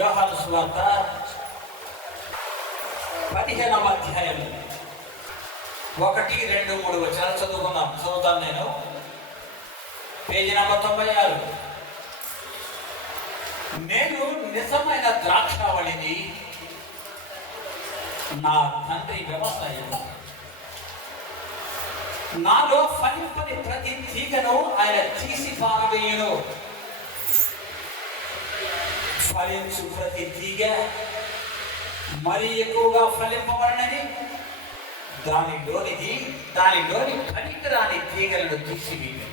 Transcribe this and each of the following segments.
యోహాను సువార్త 15వ అధ్యాయం 1, 2, 3 వచనాలు చదువుతాను నేను. Page number 96. నేను నిజమైన ద్రాక్షావళిని, నా తండ్రి వ్యవసాయము. నాలో ఫలింపని ప్రతి తీగను ఆయన తీసి పారవేయును. ఫలించు ప్రతి తీగ మరి ఎక్కువగా ఫలింపబడనని దానిలోని పనికిరాని తీగలను తీసివేయను.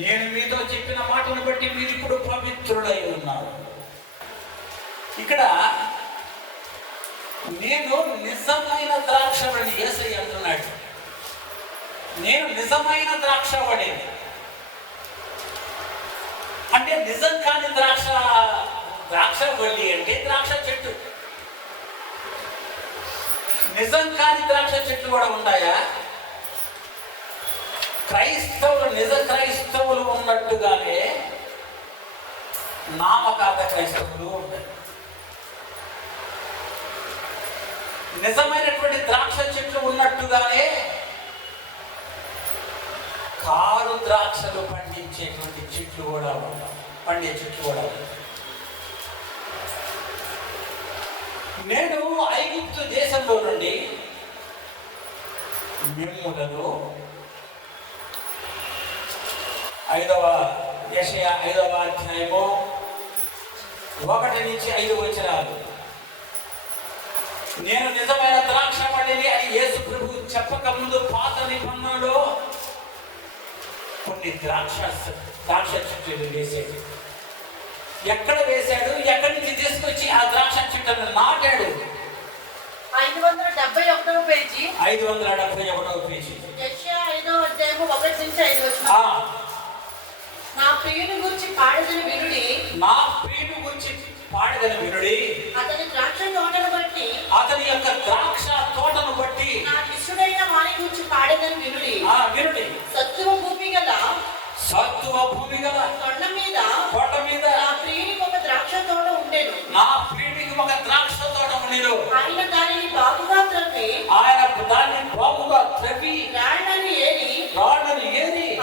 నేను మీతో చెప్పిన మాటను బట్టి మీరు ఇప్పుడు పవిత్రులై ఉన్నారు. ఇక్కడ నేను నిజమైన ద్రాక్షవళిని యేసయ్య అంటున్నాడు. నేను నిజమైన ద్రాక్షవళిని అంటే నిజం కాని ద్రాక్షవల్లి అంటే ద్రాక్ష చెట్టు. నిజం కాని ద్రాక్ష చెట్లు కూడా ఉంటాయా? నిజ క్రైస్తవులు ఉన్నట్టుగానే నామకార్థ క్రైస్తవులు ఉంటాయి. నిజమైనటువంటి ద్రాక్ష చెట్లు ఉన్నట్టుగానే కారు ద్రాక్షలు పండించేటువంటి చెట్లు కూడా ఉంటాయి. నేను ఐగుప్తు దేశంలో నుండి మిమ్ములను యెషయా 5వ అధ్యాయము 1 నుంచి 5 వచనాలు. నేను నిజమైన ద్రాక్షవల్లిని అని యేసు ప్రభు చెప్పక ముందు పాత నిబంధనలో కొన్ని ద్రాక్ష చెట్లు వేసాడు. ఎక్కడ వేశాడు? ఎక్కడి నుంచి తీసుకొచ్చి ఆ ద్రాక్ష చెట్లను నాటాడు? 571వ పేజీ. 571వ పేజీ. యెషయా 5వ అధ్యాయము 1 నుంచి 5 వచనాలు. నా ప్రియుని గురించి పాడదని వినుడి. అతని ద్రాక్ష తోటను బట్టి, అతని యొక్క ద్రాక్ష తోటను బట్టి నా ఇష్టమైన వాని గురించి పాడదని వినుడి. సత్తువ భూమి గల కొండ మీద నా ప్రియునికి ఒక ద్రాక్ష తోట ఉండెను. ఆయన దానిని బాగుగా త్రవ్వి రాళ్ళని ఏరి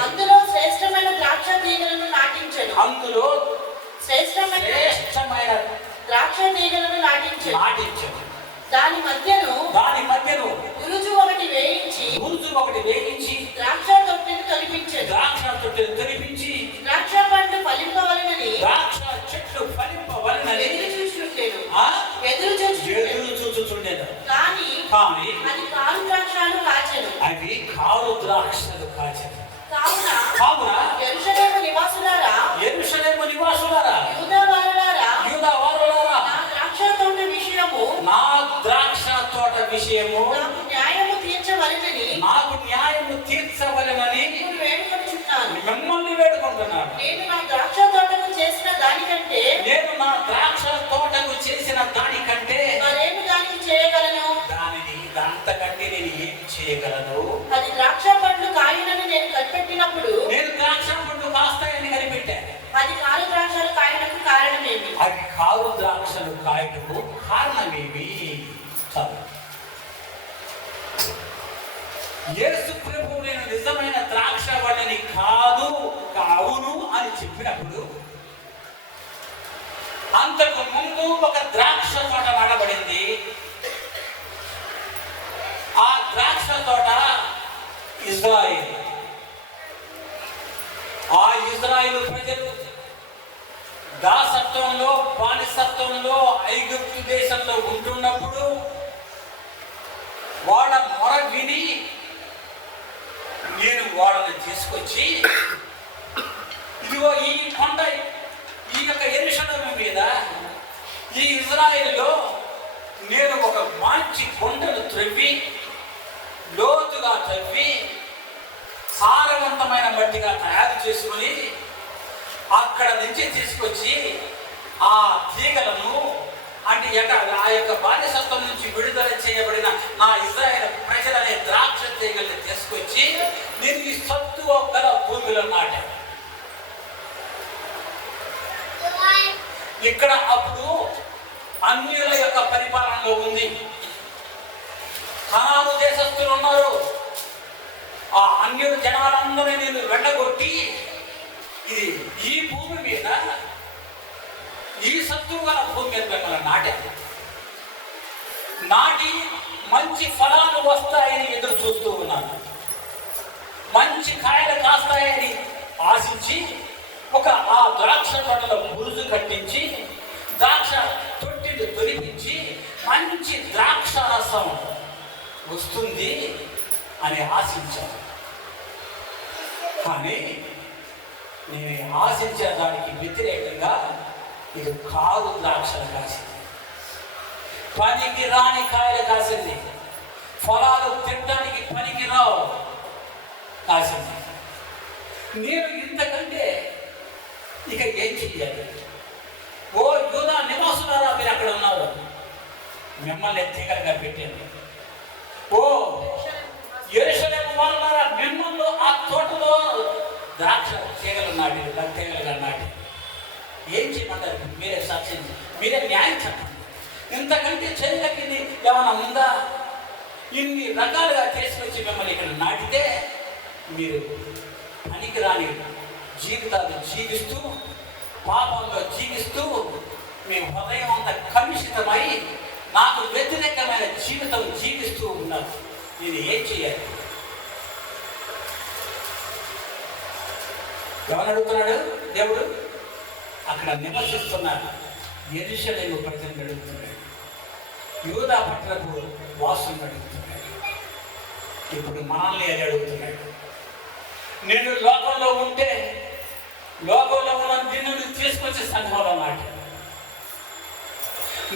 అందులో శ్రేష్టమైన ద్రాక్ష తీగలను నాటించెను. ద్రాక్ష తీగలను నాటించెను. దాని మధ్యను గురుజు ఒకటి వేయించి ద్రాక్ష తొట్టెను తొలిపించెను. ద్రాక్ష పండు ఫలింపవలెనని ఎదురు చూచుచుండెను. కానీ అది కారు ద్రాక్షలు కాచెను. కావున యెరూషలేము నివాసులారా, యూదా వారలారా, నా ద్రాక్ష తోట విషయము నాకు న్యాయము తీర్చవలెనని మిమ్మల్ని వేడుకుంటున్నాను. నేను నా ద్రాక్ష తోటకు చేసిన దానికంటే మరేమి దానికి చేయగలను? అంతకంటే నేను ఏం చేయగలను? అది ద్రాక్ష పండ్లు కాయనని నేను కనిపెట్టినప్పుడు, నేను ద్రాక్ష పండ్లు కాస్తాయని కనిపెట్టాను. అది కారు ద్రాక్షలు కాయటకు కారణమేమి? అది కారు ద్రాక్షలు కాయటకు కారణమేమి? యేసు ప్రభువు నేను నిజమైన ద్రాక్షవల్లిని కావును అని చెప్పినప్పుడు, అంతకు ముందు ఒక ద్రాక్ష తోట నాటబడింది. ఆ ద్రాక్ష తోట ఇజ్రాయిల్. ఆ ఇజ్రాయిల్ ప్రజలు దాసత్వంలో, బానిసత్వంలో ఐగుప్తు దేశంలో ఉంటున్నప్పుడు వాళ్ళ మొర విని నేను వాళ్ళని తీసుకొచ్చి, ఇదిగో ఈ కొండ, ఈ యొక్క యెరూషలేము మీద, ఈ ఇజ్రాయిల్లో నేను ఒక మంచి కొండను లోతుగా త్రవ్వి సారవంతమైన మట్టిగా తయారు చేసుకుని అక్కడ నుంచి తీసుకొచ్చి ఆ తీగలను, అంటే ఆ యొక్క బానిసత్వం నుంచి విడుదల చేయబడిన నా ఇజ్రాయేల్ ప్రజలనే ద్రాక్ష తీగల్ని తీసుకొచ్చి నేను ఈ సత్తువ గల భూమిలో నాటాను. ఇక్కడ అప్పుడు అన్యుల యొక్క పరిపాలనలో ఉంది. కనాను దేశస్తులు ఉన్నారు. ఆ అన్యుల జనాలందరినీ నేను వెళ్ళగొట్టి ఇది ఈ భూమి మీద, ఈ సత్తువు గల భూమి మీద మిమ్మల్ని నాటి మంచి ఫలాలు వస్తాయని ఎదురు చూస్తూ ఉన్నాను. మంచి కాయలు కాస్తాయని ఆశించి ఆ ద్రాక్ష తోటలో బురుజు కట్టించి ద్రాక్ష తొట్టిని తొలిపించి మంచి ద్రాక్ష రసం వస్తుంది అని ఆశించాను. కానీ నేను ఆశించిన దానికి వ్యతిరేకంగా ఇది కారు ద్రాక్షలు కాసింది, పనికి రాని కాయలు కాసింది, ఫలాలు తినడానికి పనికి రావు కాసింది. నేను ఇంతకంటే ఇక ఏం చెయ్యాలి? ఓ యూదా నివాసులారా, మీరు అక్కడ ఉన్నారు, మిమ్మల్ని తీగలుగా పెట్టాను. ఓ యెరూషలేము వాళ్ళారా, మిమ్మల్ని ఆ తోటలో ద్రాక్ష తీగలు నాటి, తీగలుగా నాటి ఏం చేయమంటారు? మీరే సాక్ష్యం, మీరే న్యాయం చెప్పండి. ఇంతకంటే చర్యలకి ఏమైనా ఉందా? ఇన్ని రకాలుగా తీసుకొచ్చి మిమ్మల్ని ఇక్కడ నాటితే మీరు పనికిరాని జీవితాలు జీవిస్తూ, పాపంలో జీవిస్తూ, మీ హృదయం అంతా కలుషితమై నాకు వ్యతిరేకమైన జీవితం జీవిస్తూ ఉన్నారు. నేను ఏం చేయాలి? ఎవరు అడుగుతున్నాడు? దేవుడు అక్కడ నివసిస్తున్న యెరూషలేము ప్రజలను అడుగుతున్నాడు, యూదా పట్టణపు వాసులను అడుగుతున్నాడు, ఇప్పుడు మనల్ని అది అడుగుతున్నాడు. నేను లోకంలో ఉంటే, లోకంలో ఉన్న నిన్ను తీసుకొచ్చి సంఘంలో నాటాను.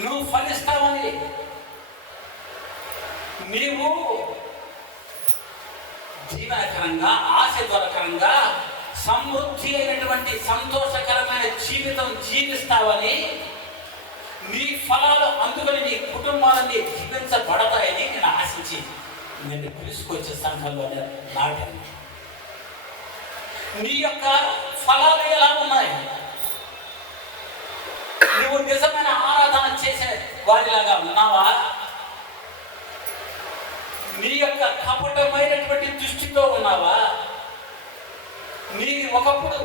నువ్వు ఫలిస్తావని, నీవు జీవనకరంగా, ఆశీర్వాదకరంగా, సమృద్ధి అయినటువంటి సంతోషకరమైన జీవితం జీవిస్తావని, నీ ఫలాలు అందుకని నీ కుటుంబాలని జీవించబడతాయని నేను ఆశించి నిన్ను పిలుచుకొచ్చే సంఘంలో నాటాను. నీ యొక్క ఫలాలు ఎలా ఉన్నాయి? నువ్వు నిజమైన ఆరాధన చేసే వారిలాగా ఉన్నావా? నీ యొక్క కపటమైనటువంటి దృష్టితో ఉన్నావా? ఒకప్పుడు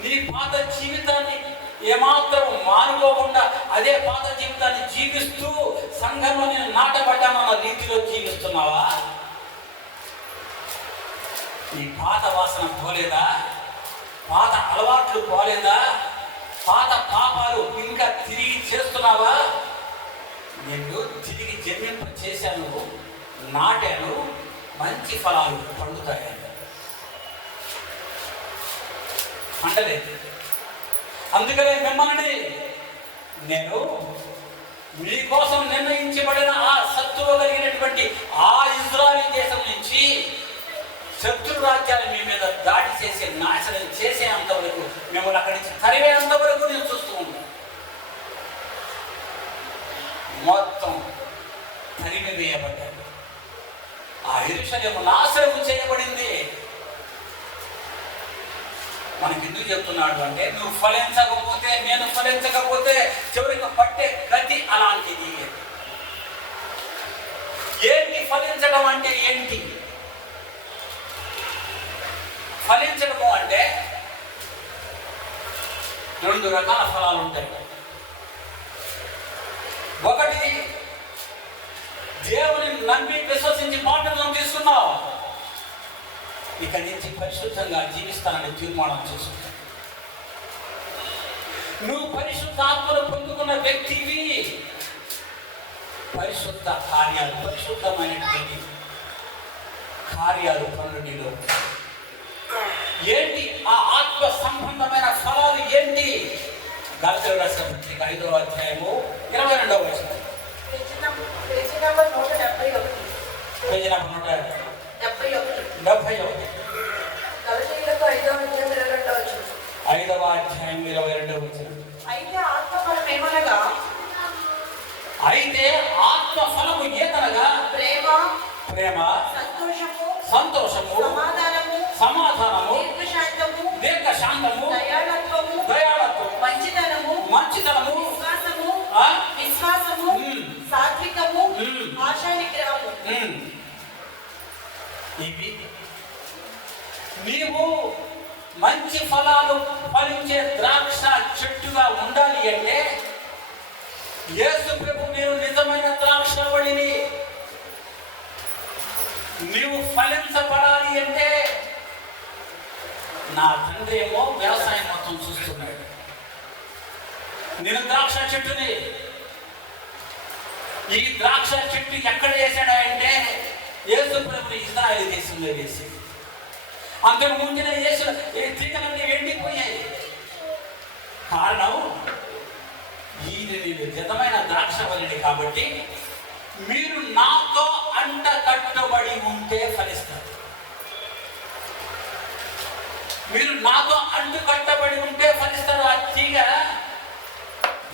నీ పాత జీవితాన్ని ఏమాత్రం మానుకోకుండా అదే పాత జీవితాన్ని జీవిస్తూ సంఘంలో నేను నాటబడ్డానన్న రీతిలో జీవిస్తున్నావా? ఈ పాత వాసన పోలేదా? పాత అలవాట్లు పోలేదా? పాత పాపాలు ఇంకా తిరిగి చేస్తున్నావా? నేను తిరిగి జన్మింప చేశాను, నాటాను, మంచి ఫలాలు పండుతాయి అంటలేదు. అందుకనే మిమ్మల్ని నేను మీకోసం నిర్ణయించబడిన ఆ సత్తువ కలిగినటువంటి ఆ ఇజ్రాయెల్ దేశం నుంచి శత్రు రాజ్యాలు మీ మీద దాడి చేసి నాశనం చేసేంత వరకు, మిమ్మల్ని అక్కడి నుంచి తరివేంత వరకు నేను చూస్తూ ఉంటాను. మొత్తం తరిమి వేయబడ్డాడు. ఆ యెరూషలేము నాశనం చేయబడింది. మనకి ఎందుకు చెప్తున్నాడు అంటే, నువ్వు ఫలించకపోతే, నేను ఫలించకపోతే చివరికి పట్టే గతి అలాంటిది. ఏంటి ఫలించడం అంటే? ఏంటి ఫలించడము అంటే? రెండు రకాల ఫలాలు ఉంటాయి. ఒకటి, దేవుని నమ్మి విశ్వసించి బాప్తిసం తీసుకున్నావు, ఇక్కడి నుంచి పరిశుద్ధంగా జీవిస్తానని తీర్మానం చేసుకుంటావు. నువ్వు పరిశుద్ధ ఆత్మను పొందుకున్న వ్యక్తివి. పరిశుద్ధ కార్యాలు, పరిశుద్ధమైనటువంటి కార్యాలు పనులు నీలో. ఏంటి ఆ ఆత్మ సంబంధమైన ఫలాలు ఏంటి? గలతీయులకు రాసిన పత్రిక 5వ అధ్యాయము 22వ వచనం. Page number 171. గలతీయులకు 5వ అధ్యాయం 22వ వచనం. 5వ అధ్యాయం 22వ వచనం. అయితే ఆత్మఫలం ఏమనగా, అయితే ఆత్మ ఫలము ఏదనగా ప్రేమ, సంతోషము, సమాధానము, దీర్ఘశాంతము, దయాళత్వము, మంచితనము, నీవు మంచి ఫలాలు ఫలించే ద్రాక్ష చెట్టుగా ఉండాలి అంటే యేసు ప్రభు నేను నిజమైన ద్రాక్షవల్లిని, నీవు ఫలించబడాలి అంటే నా తండ్రి ఏమో వ్యవసాయం మొత్తం చూస్తున్నాడు. నేను ద్రాక్ష చెట్టుని. ఈ ద్రాక్ష చెట్టు ఎక్కడ వేసాడా అంటే యేసు ప్రభు ఇశ్రాయేలు దేశంలో వేసి, అంతకు ముందున యేసు తీగలన్నీ ఎండిపోయాయి. కారణం ఇది నిజమైన ద్రాక్షవల్లిని కాబట్టి మీరు నాతో అంట కట్టబడి ఉంటే ఫలిస్తారు. మీరు నాతో అంటు కట్టబడి ఉంటే ఫలిస్తారు. ఆ తీగ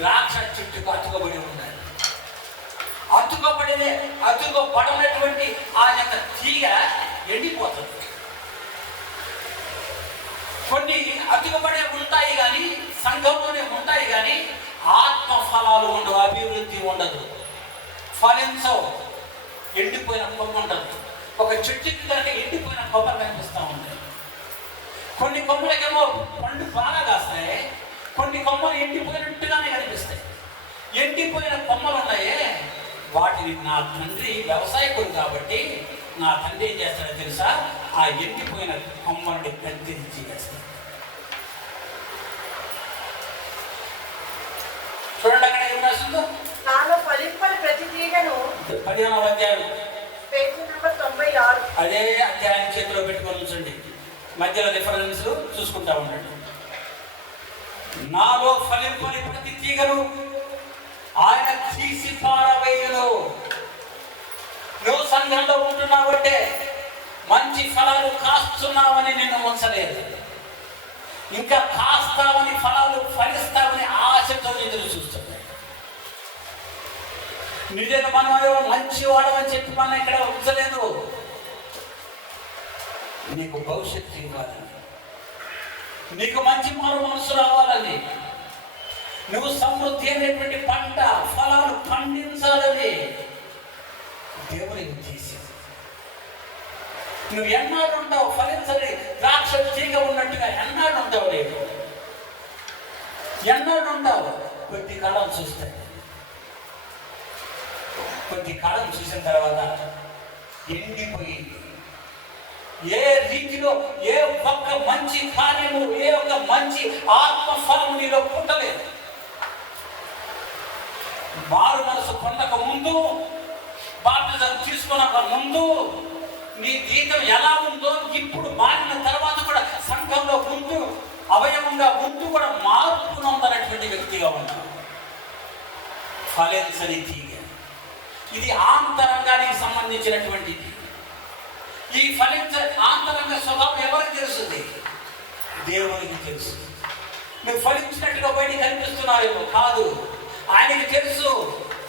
ద్రాక్ష చెట్టుకు అతుకబడి ఉండాలి. అతుకబడినటువంటి ఆ యొక్క తీగ ఎండిపోతుంది. కొన్ని అతుకబడే ఉంటాయి కానీ సంఘంలోనే ఉంటాయి కానీ ఆత్మ ఫలాలు ఉండవు, అభివృద్ధి ఉండదు, ఫలించవు. ఎండిపోయిన కొమ్మ ఉండదు. ఒక చెట్టుకి కనుక ఎండిపోయిన కొమ్మ కనిపిస్తూ ఉంటాయి. కొన్ని కొమ్మలకేమో పండు బాగా కాస్తాయి, కొన్ని కొమ్మలు ఎండిపోయినట్టుగానే కనిపిస్తాయి. ఎండిపోయిన కొమ్మలు ఉన్నాయే వాటిని నా తండ్రి వ్యవసాయకుడు కాబట్టి నా తండ్రి ఏం చేస్తాడో తెలుసా, ఆ ఎండిపోయిన కొమ్మల్ని కత్తిరించి వేస్తాడు. చూడండి అక్కడ ఏం రాసిందో, నాలో ఫలింపని ప్రతి తీగను 15వ అధ్యాయం పేజీ నంబర్ 96 అదే అధ్యాయం చేతిలో పెట్టుకొని ఉంచండి. మధ్యలో రిఫరెన్స్ చూసుకుంటా ఉండండి. నాలో ఫలింపని ప్రతి తీగను ఆయన తీసి పారవేయును. నువ్వు సంఘంలో ఉంటున్నావంటే మంచి ఫలాలు కాస్తున్నావని నిన్ను ఉంచలేదు, ఇంకా కాస్తావని ఫలాలు ఫలిస్తావని ఆశతో ఎదురు చూస్తున్నాయి. నిజంగా మనం మంచి వాడమని చెప్పి మనం ఇక్కడ ఉంచలేదు. నీకు భవిష్యత్తు ఇవ్వాలని, నీకు మంచి మారు మనసు రావాలని, నువ్వు సమృద్ధి అనేటువంటి పంట ఫలాలు పండించాలని దేవునికి తీసి నువ్వు ఎన్నాడు ఉంటావు ఫలించని ద్రాక్ష తీగ ఉన్నట్టుగా ఎన్నాడు ఉంటావు? లేదు, ఎన్నాడు ఉంటావు? కొద్ది కాలం చూస్తాయి. కొద్ది కాలం చూసిన తర్వాత ఎండిపోయింది. ఏ రీతిలో ఏ ఒక్క మంచి కార్యము, ఏ ఒక్క మంచి ఆత్మ ఫలము నీలో పుట్టలేదు. మారు మనసు పొందక ముందు, బాప్టిజం తీసుకున్నాక ముందు నీ జీవితం ఎలా ఉందో ఇప్పుడు మారిన తర్వాత కూడా సంఘంలో ఉంటూ అవయవంగా ఉంటూ కూడా మార్పు నొందనటువంటి వ్యక్తిగా ఉన్నాడు. ఫలించని తీగ ఇది ఆంతరంగానికి సంబంధించినటువంటిది. ఈ ఆంతరంగ స్వభావం ఎవరికి తెలుస్తుంది? దేవునికి తెలుసు. నువ్వు ఫలించినట్టుగా బయటికి కనిపిస్తున్నావేమో, కాదు, ఆయనకి తెలుసు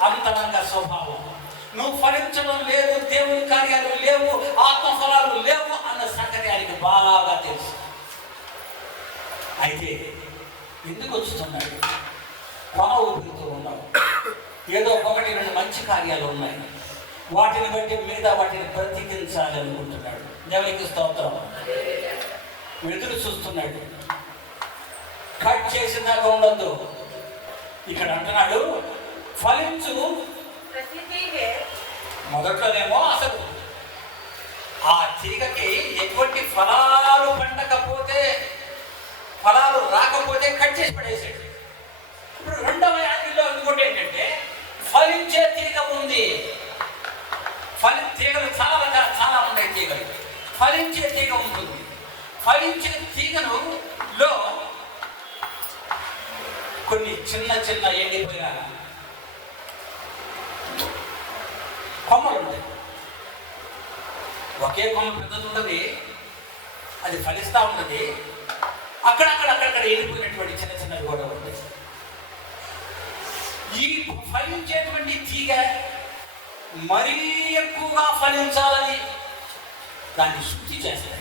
అంతరంగ స్వభావం. నువ్వు ఫలించడం లేదు, దేవుని కార్యాలు లేవు, ఆత్మఫలాలు లేవు అన్న సంగతి ఆయనకి బాగా తెలుసు. అయితే ఎందుకు వస్తున్నాడు? కొన ఊపిరితో ఉన్నావు. ఏదో ఒకటి రెండు మంచి కార్యాలు ఉన్నాయి, వాటిని బట్టి మీద వాటిని బ్రతికించాలి అనుకుంటున్నాడు. దేవునికి స్తోత్రం. ఎదురు చూస్తున్నాడు. కట్ చేసిందాకా ఉండొద్దు. ఇక్కడ అంటున్నాడు ఫలించు. మొదట్లోనేమో అసలు ఆ తీగకి ఎటువంటి ఫలాలు పండకపోతే, ఫలాలు రాకపోతే కట్ చేసి పడేసాడు. ఇప్పుడు రెండవ యాంగిల్లో ఇంకోటి ఏంటంటే ఫలించే తీగ ఉంది. తీగలు చాలా ఉంటాయి. తీగలు ఫలించే తీగ ఉంటుంది. ఫలించే తీగను లో కొన్ని చిన్న చిన్న ఎండిపోయిన కొమ్మలు ఉంటాయి. ఒకే కొమ్మ పెద్దది ఉంటుంది, అది ఫలిస్తూ ఉంటుంది. అక్కడక్కడ ఎండిపోయినటువంటి చిన్న చిన్నవి కూడా ఉంటాయి. ఈ ఫలించేటువంటి తీగ మరీ ఎక్కువగా ఫలించాలని దాన్ని శుద్ధి చేస్తాడు.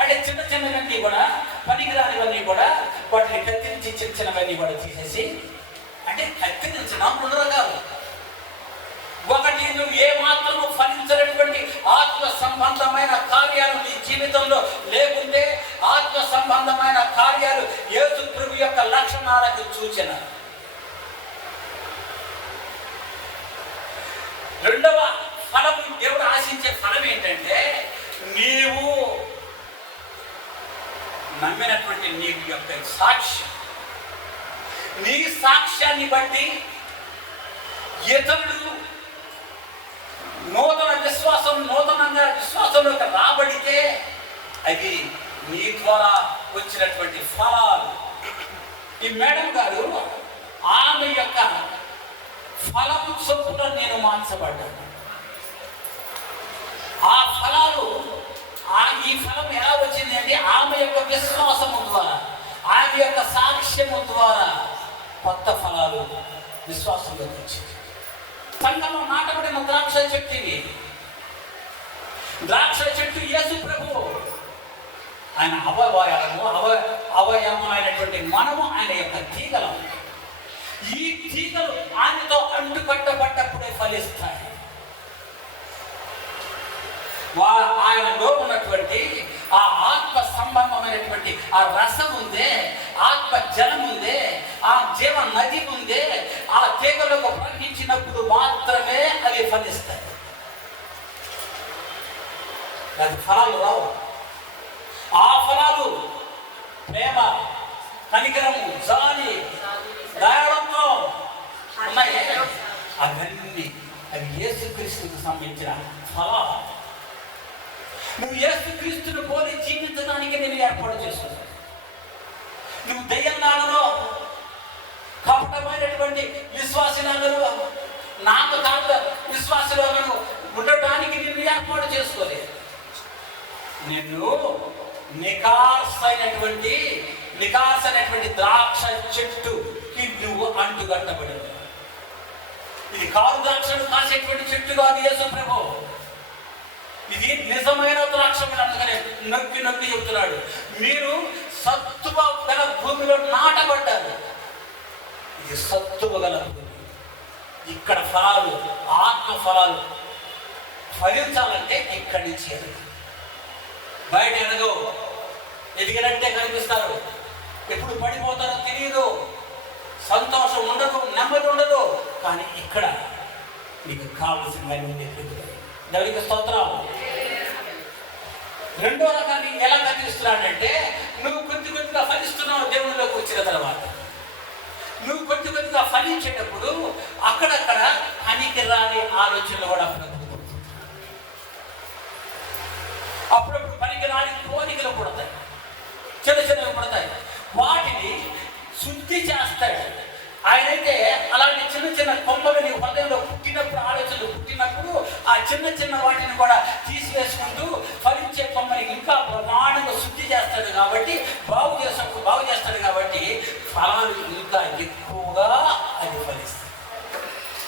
అంటే చిన్న చిన్నవన్నీ కూడా, పనికిరానివన్నీ కూడా వాటిని కత్తిరించి చిన్న చిన్నవన్నీ కూడా తీసేసి, అంటే కత్తిరించిన 2 రకాలు. ఒకటి కాబట్టి నువ్వు ఏ మాత్రము ఫలించినటువంటి ఆత్మ సంబంధమైన కార్యాలు నీ జీవితంలో లేకుంటే ఆత్మ సంబంధమైన కార్యాలు యేసు ప్రభు యొక్క లక్షణాలకు సూచన. రెండవ ఫలం, దేవుడు ఆశించే ఫలం ఏంటంటే నీవు నమ్మినటువంటి నీ యొక్క సాక్ష్యం. నీ సాక్ష్యాన్ని బట్టి ఇతరులు నూతనంగా విశ్వాసంలోకి రాబడితే అవి నీ ద్వారా వచ్చినటువంటి ఫలాలు. ఈ మేడం గారు ఆమె యొక్క ఫలం చొప్పున నేను మార్చబడ్డాను. ఆ ఫలాలు ఈ ఫలం ఎలా వచ్చింది అంటే ఆమె యొక్క విశ్వాసము ద్వారా, ఆమె యొక్క సాక్ష్యము ద్వారా కొత్త ఫలాలు విశ్వాసంలోకి వచ్చింది. సంఘంలో నాటబడిన ద్రాక్ష చెట్టు యేసు ప్రభు. ఆయన అవయవమైనటువంటి మనము ఆయన యొక్క తీగలు. ఈ తీగలు ఆయనతో అంటుకట్టబడ్డప్పుడే ఫలిస్తాయి. ఆయనలో ఉన్నటువంటి ఆ ఆత్మ సంబంధమైనటువంటి ఆ రసం ఉందే, ఆత్మ జలం ఉందే, ఆ జీవ నది ఉందే, ఆ తీగలకు ప్రవహించినప్పుడు మాత్రమే అవి ఫలిస్తాయి. అది ఫలాలు రావు. ఆ ఫలాలు ప్రేమ, కనికరము, జాలి, దయాళత్వం ఉన్నాయి. అవన్నీ అవి యేసుక్రీస్తుకు సంబంధించిన ఫలాలు. నువ్వు యేసుక్రీస్తును పోలి జీవించడానికి నేను ఏర్పాటు చేస్తున్నాను. నువ్వు దయ్యంలాగలో, కపటమైనటువంటి విశ్వాసులాగలో, నామకార్థ విశ్వాసులాగలో ఉండటానికి నేను ఏర్పాటు చేసుకోలేదు. నిన్ను నికార్సైనటువంటి ద్రాక్ష చెట్టుకి నువ్వు అంటుగట్టబడి. ఇది కారు ద్రాక్షను కాసేటువంటి చెట్టు కాదు యేసు ప్రభు. ఇది నిజమైన ద్రాక్ష. అందుకనే నొక్కి చెప్తున్నాడు, మీరు సత్తువ గల భూమిలో నాటబడ్డారు. ఇది సత్తువ గల భూమి. ఇక్కడ ఫలాలు, ఆత్మ ఫలాలు ఫలించాలంటే ఇక్కడి నుంచి ఎదగాలి. బయట ఎదగో, ఎదిగినట్టే కనిపిస్తారు, ఎప్పుడు పడిపోతారో తెలియదు, సంతోషం ఉండదు, నెమ్మది ఉండదు. కానీ ఇక్కడ నీకు కావలసినవన్నీ ఎదుగుతాయి. దేవునికి స్తోత్రం. రెండో రకాన్ని ఎలా కనిపిస్తున్నాడంటే, నువ్వు కొద్దిగా ఫలిస్తున్నావు. దేవునిలోకి వచ్చిన తర్వాత నువ్వు కొద్దిగా ఫలించేటప్పుడు అక్కడక్కడ పనికిరాని ఆలోచనలు కూడా అప్పుడప్పుడు పనికిరాని కోరికలు పుడతాయి, చిన్నవి పుడతాయి. వాటిని శుద్ధి చేస్తాడు ఆయనైతే. అలాంటి చిన్న కొమ్మలు నీ హృదయంలో పుట్టినప్పుడు, ఆలోచనలు పుట్టినప్పుడు ఆ చిన్న వాటిని కూడా తీసివేసుకుంటూ ఫలించే కొమ్మని ఇంకా ప్రమాణంగా శుద్ధి చేస్తాడు. కాబట్టి బాగు చేస్తాడు. కాబట్టి ఫలాలు ఇంకా ఎక్కువగా అది ఫలిస్తాయి.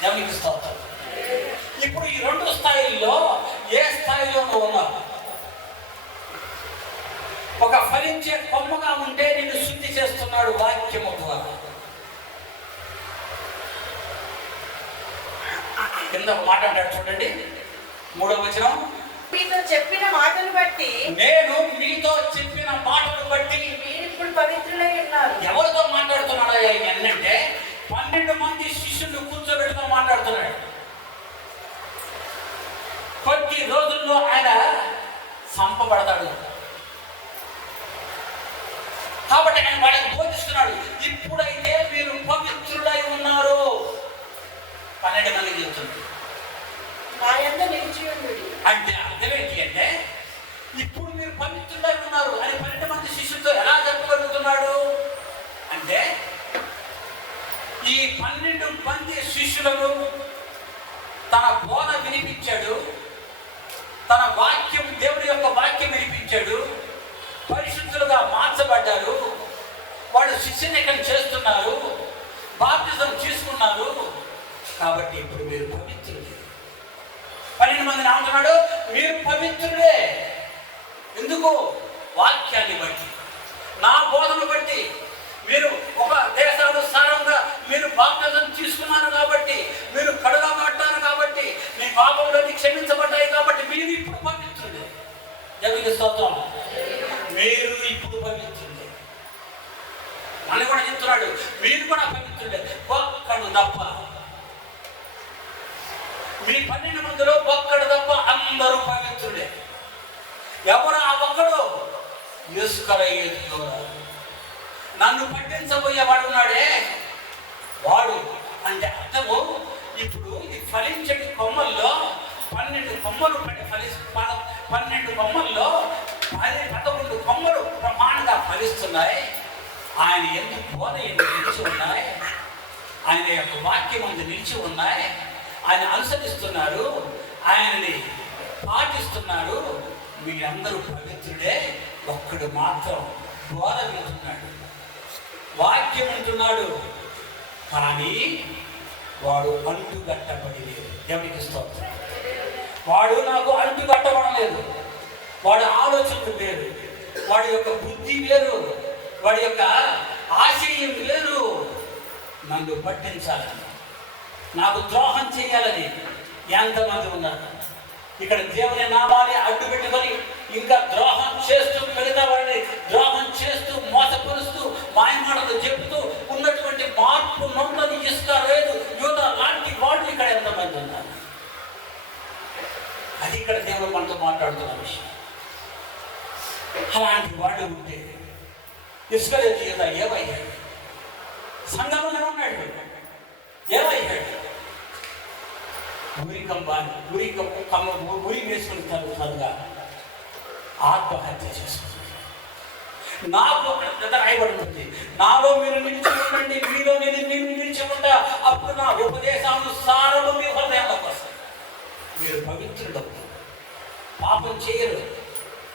దేవునికి స్తోత్రం. ఇప్పుడు ఈ రెండు స్థాయిల్లో ఏ స్థాయిలో నువ్వు ఉన్నావు? ఒక ఫలించే కొమ్మగా ఉంటే నిన్ను శుద్ధి చేస్తున్నాడు వాక్యము ద్వారా. కింద ఒక మాట అంటాడు చూడండి, 3వ వచనం. మీతో చెప్పిన మాటలు బట్టి, నేను మీతో చెప్పిన మాటలు బట్టి మీరు ఇప్పుడు పవిత్రులై ఉన్నారు. ఎవరితో మాట్లాడుతున్నాడు అంటే 12 మంది శిష్యులు కూర్చోబెట్టుకొని మాట్లాడుతున్నాడు. కొద్ది రోజుల్లో ఆయన చంపబడతాడు. కాబట్టి ఆయన వాళ్ళకి బోధిస్తున్నాడు, ఇప్పుడైతే మీరు పవిత్రులై ఉన్నారు. 12 మందికి చెప్తుంది. అంటే అర్థం ఏంటి అంటే, ఇప్పుడు మీరు పవిత్రులై ఉన్నారు అని 12 మంది శిష్యులతో ఎలా చెప్పగలుగుతున్నాడు అంటే, ఈ 12 మంది శిష్యులను తన బోధ వినిపించాడు, తన వాక్యం, దేవుడి యొక్క వాక్యం వినిపించాడు, పరిశుద్ధులుగా మార్చబడ్డారు. వాళ్ళు శిష్యనికం చేస్తున్నారు, బాప్తిజం తీసుకున్నారు. కాబట్టి ఇప్పుడు మీరు పవిత్రులే. 12 మందిని ఏమంటున్నాడు? మీరు పవిత్రులే. ఎందుకు? వాక్యాన్ని బట్టి, నా బోధను బట్టి. మీరు ఒక దేశానుసారంగా మీరు బాప్తిజం తీసుకున్నారు కాబట్టి, మీరు కడగబడ్డారు కాబట్టి, మీ పాపములన్నీ క్షమించబడ్డాయి కాబట్టి మీరు ఇప్పుడు పవిత్రులే. దేవునికి స్తోత్రం. మీరు ఇప్పుడు పవిత్రులే అని కూడా చెప్తున్నాడు. మీరు కూడా పవిత్రులే, ఒక్కడు తప్ప. మీ 12 మందిలో ఒక్కడు తప్ప అందరూ పవిత్రులే. ఎవరు ఆ ఒక్కడు? ఇస్కరియోతు. నన్ను పట్టించబోయేవాడు ఉన్నాడే వాడు. అంటే అర్థము, ఇప్పుడు ఈ ఫలించటి కొమ్మల్లో 12 కొమ్మలు 12 కొమ్మల్లో 11 కొమ్మలు ప్రమాణంగా ఫలిస్తున్నాయి. ఆయన ఎందుకు బోధ నిలిచి ఉన్నాయి, ఆయన యొక్క వాక్యం ముందు నిలిచి ఉన్నాయి. ఆయన అనుసరిస్తున్నారు, ఆయనని పాటిస్తున్నారు. మీరందరూ పవిత్రుడే, ఒక్కడు మాత్రం బోధ వింటున్నాడు, వాక్యం వింటున్నాడు, కానీ వాడు అంటుగట్టబడి లేదు. దేవునికి స్తోత్రం. వాడు నాకు అంటుగట్టబడలేదు. వాడి ఆలోచనలు వేరు, వాడి యొక్క బుద్ధి వేరు, వాడి యొక్క ఆశయం వేరు. నన్ను పట్టించాలని, నాకు ద్రోహం చేయాలని ఎంతమంది ఉన్నారు ఇక్కడ? దేవుని నామాన్ని అడ్డు పెట్టుకొని ఇంకా ద్రోహం చేస్తూ, మిగతా వాడిని ద్రోహం చేస్తూ, మోసపరుస్తూ, మాయమాటలు చెబుతూ ఉన్నటువంటి మార్పు నొందని ఇస్కరియోతు యూదా లాంటి వాళ్ళు ఇక్కడ ఎంతమంది ఉన్నారు? అది ఇక్కడ దేవుడు మనతో మాట్లాడుతున్న విషయం. అలాంటి వాళ్ళు ఉంటే ఇస్కరియోతు యూదా ఏమయ్యాడు? సంఘంలో ఉన్నాడు, ఏమయ్యాడు? ఉరి వేసుకుని తరుగా ఆత్మహత్య చేసుకుంది. నాకు అక్కడ రాయబడి ఉంటుంది, నాలో మీరు నిలిచి ఉండండి, మీలో నేను నిలిచి ఉంటా, అప్పుడు నా ఉపదేశానుసారము మీ హృదయంలోకి వస్తాయి. మీరు పవిత్రుడు, పాపం చేయరు,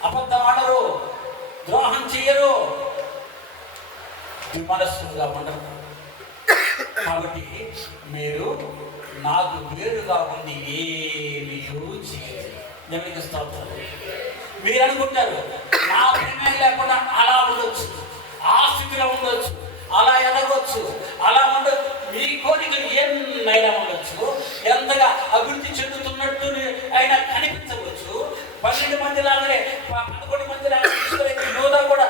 అబద్ధం ఆడరు, ద్రోహం చేయరు, విమనస్సులుగా ఉండరు. కాబట్టి మీరు నాకు వేరుగా ఉండి ఏమీ చేయలేదు. దేవునికి స్తోత్రం. మీరు అనుకుంటారు నా ప్రేమ లేకుండా అలా ఉండొచ్చు, ఆ స్థితిలో ఉండొచ్చు, అలా ఎదగొచ్చు, అలా ఉండొచ్చు. మీ కోరికలు ఏమైనా ఉండొచ్చు, ఎంతగా అభివృద్ధి చెందుతున్నట్టు అయినా కనిపించవచ్చు. 12 మంది లాగానే 11 మంది లాగా తీసుకునే యోధా కూడా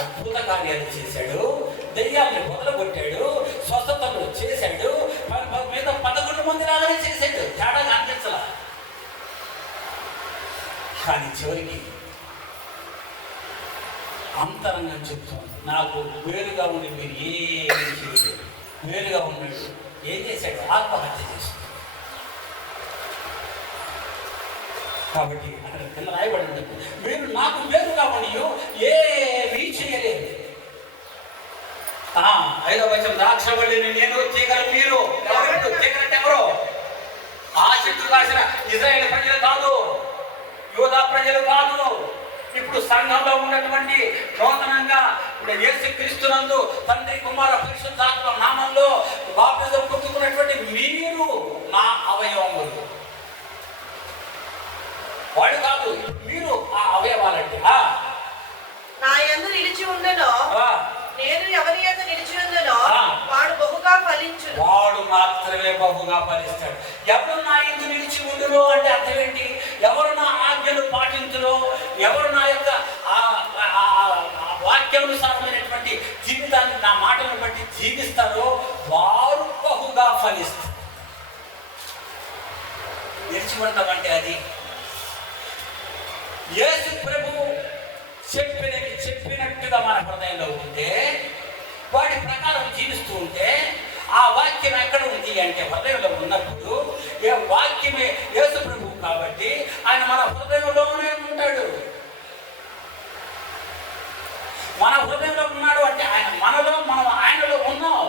అద్భుత కార్యాలు చేశాడు, దెయ్యాన్ని మొదలుకొట్టాడు, స్వస్థతలు చేశాడు, మీద 11 మంది లాగానే చేశాడు, తేడా కనిపించాల. కానీ చివరికి అంతరంగం చెప్తాను, నాకు వేరుగా ఉండి మీరు ఏమి చేయలేదు. వేరుగా ఉన్నాడు, ఏం చేశాడు? ఆత్మహత్య చేశాడు. కాబట్టి అక్కడ కింద రాయబడింది, మీరు నాకు వేరుగా ఉండి ఏమీ చేయలేదు. 5వ వచనం, ద్రాక్షవల్లిని నేను, తీగలు మీరు. తీగలంటే ఎవరు? ఆ చెట్టు కాసిన ఇశ్రాయేలు ప్రజలు కాదు, యూదా ప్రజలు కాదు. ఇప్పుడు సంఘంలో ఉన్నటువంటి నూతనంగా ఇప్పుడు యేసుక్రీస్తునందు తండ్రి కుమార పరిశుద్ధాత్మ నామంలో బాప్తిజం పొందుకున్నటువంటి మీరు నా అవయవములు. వాడు కాదు, మీరు ఆ అవయవాలంటే. నా యందు నిలిచి ఉండెను, నేను ఎవరి యందు నిలిచి ఉండెనో వాడు బహుగా ఫలించును. వాడు మాత్రమే బహుగా ఫలిస్తాడు. ఎవరు నా యందు నిలిచి ఉండునో అంటే అర్థం ఏంటి? ఎవరు నా ఆజ్ఞలు పాటించునో, ఎవరు నా యొక్క వాక్యానుసారమైనటువంటి జీవితాన్ని, నా మాటలను బట్టి జీవిస్తారో వారు బహుగా ఫలిస్తారు. నిలిచి ఉండటం అది యేసు ప్రభువు చెప్పినట్టుగా మన హృదయంలో ఉంటే, వాటి ప్రకారం జీవిస్తూ ఉంటే, ఆ వాక్యం ఎక్కడ ఉంది అంటే హృదయంలో ఉన్నప్పుడు. వాక్యమే యేసు ప్రభువు కాబట్టి ఆయన మన హృదయంలోనే ఉంటాడు. మన హృదయంలో ఉన్నాడు అంటే ఆయన మనలో, మనం ఆయనలో ఉన్నాం.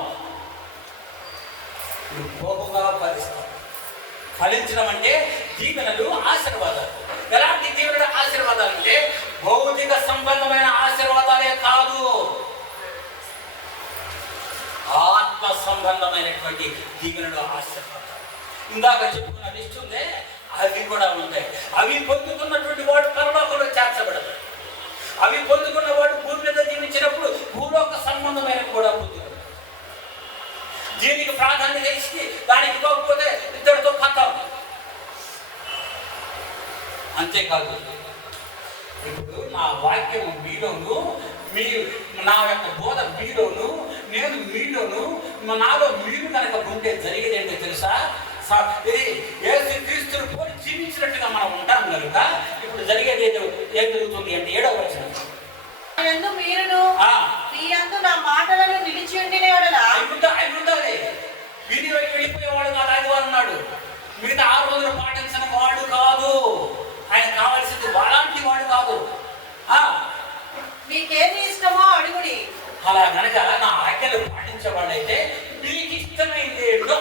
బహుగా ఫలిస్తాం. ఫలించడం అంటే దీవెనలు, ఆశీర్వాదాలు. ఎలాంటి దీవెనలు, ఆశీర్వాదాలు అంటే భౌతిక సంబంధమైన ఆశీర్వాదాలే కాదు, ఆత్మ సంబంధమైనటువంటి దీవెనలు, ఆశీర్వాదాలు. ఇందాక చెప్పుకున్న లిస్ట్ ఉందే, అవి కూడా ఉంటాయి. అవి పొందుకున్నటువంటి వాడు పరలోకంలో చేర్చబడతాడు. అవి పొందుకున్న వాడు భూమి మీద జీవించినప్పుడు భూలోక సంబంధమైన కూడా పొందుకుంటాడు. దీనికి ప్రాధాన్యత ఇచ్చి దానికి పోకపోతే ఇద్దరితో కథం. అంతేకాదు, ఇప్పుడు నా వాక్యము మీలోను, మీ నా యొక్క బోధ మీలోను, నేను మీలోను, నాలో మీరు కనుక ఉంటే జరిగేది ఏంటో తెలుసా? ఇది యేసు క్రీస్తుని పోలి జీవించినట్టుగా మనం ఉంటాం కనుక ఇప్పుడు జరిగేది ఏం జరుగుతుంది అంటే 7వ వచనం, మీరును మీ యందు నా మాటలను నిలిచి ఉండిన యెడల ఆయన ఉండాలి. విని వెళ్ళిపోయేవాడు కాదు ఆదివారం నాడు, మిగతా 6 రోజులు పాటించిన వాడు కాదు. ఆయన కావాల్సింది అలాంటి వాడు కాదు. మీకేది ఇష్టమో అడుగుడి. అలా కనుక నా ఆజ్ఞలు పాటించేవాడైతే మీకు ఇష్టమైంది ఏంటో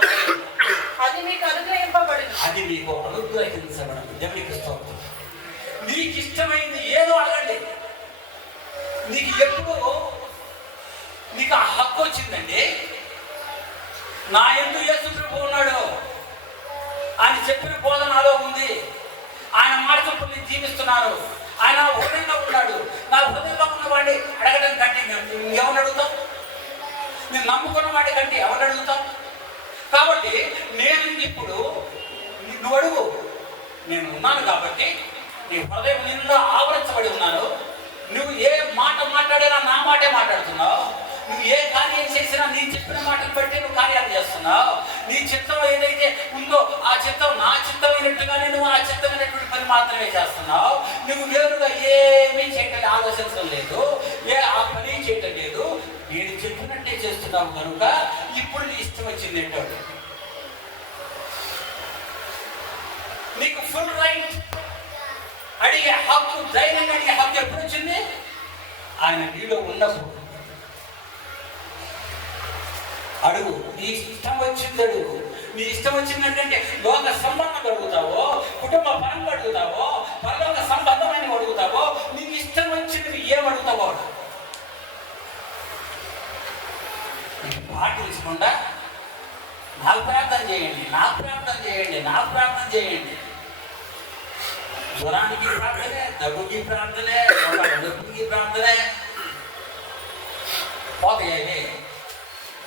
అది మీకు అనుగ్రహింపబడును. అది మీకు అనుగ్రహించబడదు. దేవునికి స్తోత్రం. నీకు ఇష్టమైంది ఏదో అడగండి. నీకు ఎప్పుడు నీకు ఆ హక్కు వచ్చిందండి, నా యందు యేసు ప్రభువు ఉన్నాడు, ఆయన చెప్పిన బోధ నాలో ఉంది, ఆయన మాట చొప్పున నేను జీవిస్తున్నాను, ఆయన హృదయంలో ఉన్నాడు. నా హృదయంలో ఉన్న వాడిని అడగడం కంటే ఎవరిని అడుగుతాం? నేను నమ్ముకున్న వాడి కంటే ఎవరిని అడుగుతాం? కాబట్టి నేను ఇప్పుడు నువ్వు అడుగు, నేను ఉన్నాను కాబట్టి నీ హృదయం నిండా ఆవరించబడి ఉన్నాను. నువ్వు ఏ మాట మాట్లాడినా నా మాటే మాట్లాడుతున్నావు. నువ్వు ఏ కార్యం చేసినా నీ చెప్పిన మాటను బట్టి నువ్వు కార్యాలు చేస్తున్నావు. నీ చిత్తం ఏదైతే ఉందో ఆ చిత్తం నా చిత్తమైనట్టుగానే నువ్వు ఆ చిత్తమైనటువంటి పని మాత్రమే చేస్తున్నావు. నువ్వు వేరుగా ఏమీ చేయటం ఆలోచించడం లేదు, ఆ పని చేయటం లేదు. నేను చెప్పినట్టే చేస్తున్నావు కనుక ఇప్పుడు నీ ఇష్టం వచ్చింది ఏంటో. నీకు ఫుల్ రైట్ అడిగే హక్కు, ధైర్యంగా అడిగే హక్కు ఎప్పుడు వచ్చింది? ఆయన నీలో ఉన్నప్పుడు. అడుగు, నీ ఇష్టం వచ్చింది అడుగు. నీ ఇష్టం వచ్చిందంటే లోక సంబంధం అడుగుతావో, కుటుంబ పరంగా అడుగుతావో, పరలోక సంబంధమైన అడుగుతావో, నీకు ఇష్టం వచ్చినవి ఏమడుగుతావో. పాటించకుండా నాకు ప్రార్థన చేయండి, నాకు ప్రార్థన చేయండి, నాకు ప్రార్థన చేయండి. జ్వరానికి ప్రార్థనే, దగ్గుకి ప్రార్థనే, నొప్పికి ప్రార్థనే పోతాయి.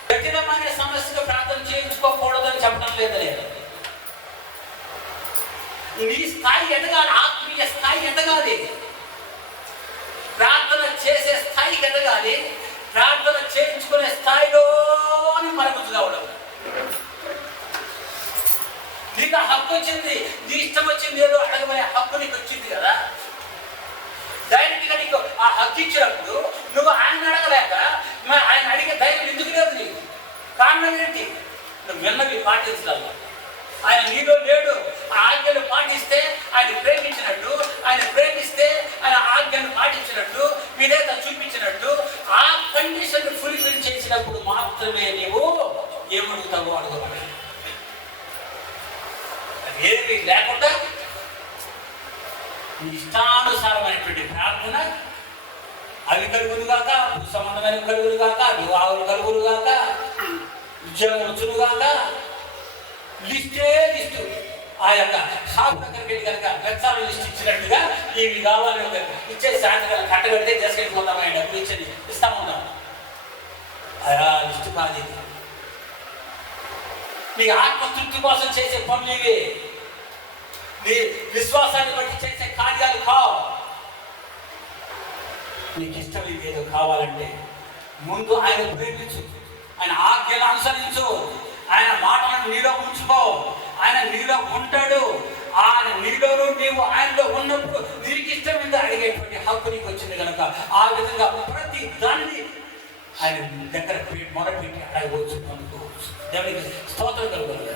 కఠినమైన సమస్యకు ప్రార్థన చేయించుకోకూడదని చెప్పడం లేదు. నీ స్థాయి ఎదగాలి, ఆత్మీయ స్థాయి ఎదగాలి, ప్రార్థన చేసే స్థాయికి ఎదగాలి. ప్రార్థన చేయించుకునే స్థాయిలోని మనకు కావడం. నీకు ఆ హక్కు వచ్చింది, నీ ఇష్టం వచ్చింది ఏదో అడగమనే హక్కు నీకు వచ్చింది కదా. డైరెక్ట్గా నీకు ఆ హక్కు ఇచ్చినప్పుడు నువ్వు ఆయన అడగలేక ఆయన అడిగే ధైర్యం ఎందుకు లేదు నీకు? కారణం ఏంటి? నువ్వు విన్నవి పాటించాలి. ఆయన నీలో లేడు. ఆ ఆజ్ఞలు పాటిస్తే ఆయన ప్రేమించినట్టు, ఆయన ప్రేమిస్తే ఆయన ఆజ్ఞను పాటించినట్టు, విధేయత చూపించినట్టు, ఆ కండిషన్ ఫుల్ఫిల్ చేసినప్పుడు మాత్రమే నీవు ఏమడుగుతావో అడగవాలి. ఏమి లేకుండా ఇష్టానుసారమైనటువంటి ప్రార్థన, అవి కలుగులుగాక, సంబంధమైన కలుగులుగాక, వివాహాలు కలుగులుగాక, ఉద్యోగం వచ్చునుగాక, లిస్టే లిస్టు. ఆ యొక్క షాప్ దగ్గరికి వెళ్ళి కనుక వెచ్చాల లిస్ట్ ఇచ్చినట్టుగా ఇవి కావాలి ఇచ్చే సాయంత్రం కట్టగడితే చేసుకెళ్ళిపోతామని డబ్బులు ఇచ్చేది ఇస్తామన్నాం. అలా లిస్టు కాదు. నీ ఆత్మతృప్తి కోసం చేసే పనులు ఇవి, నీ విశ్వాసాన్ని బట్టి చేసే కార్యాలు కావు. నీకు ఇష్టం ఏదో కావాలంటే ముందు ఆయన ప్రేమించు, ఆయన ఆజ్ఞను అనుసరించు, ఆయన మాటలను నీలో ఉంచుకో. ఆయన నీలో ఉంటాడు. ఆయన నీలోనూ నీవు ఆయనలో ఉన్నప్పుడు నీకు ఇష్టమైంది అడిగేటువంటి హక్కు నీకు వచ్చింది కనుక ఆ విధంగా ప్రతి దాన్ని ఆయన దగ్గర మొదలుపెట్టి అడగవచ్చు, పొందుకోవచ్చు. దేవునికి స్తోత్రం కలుగుతుంది.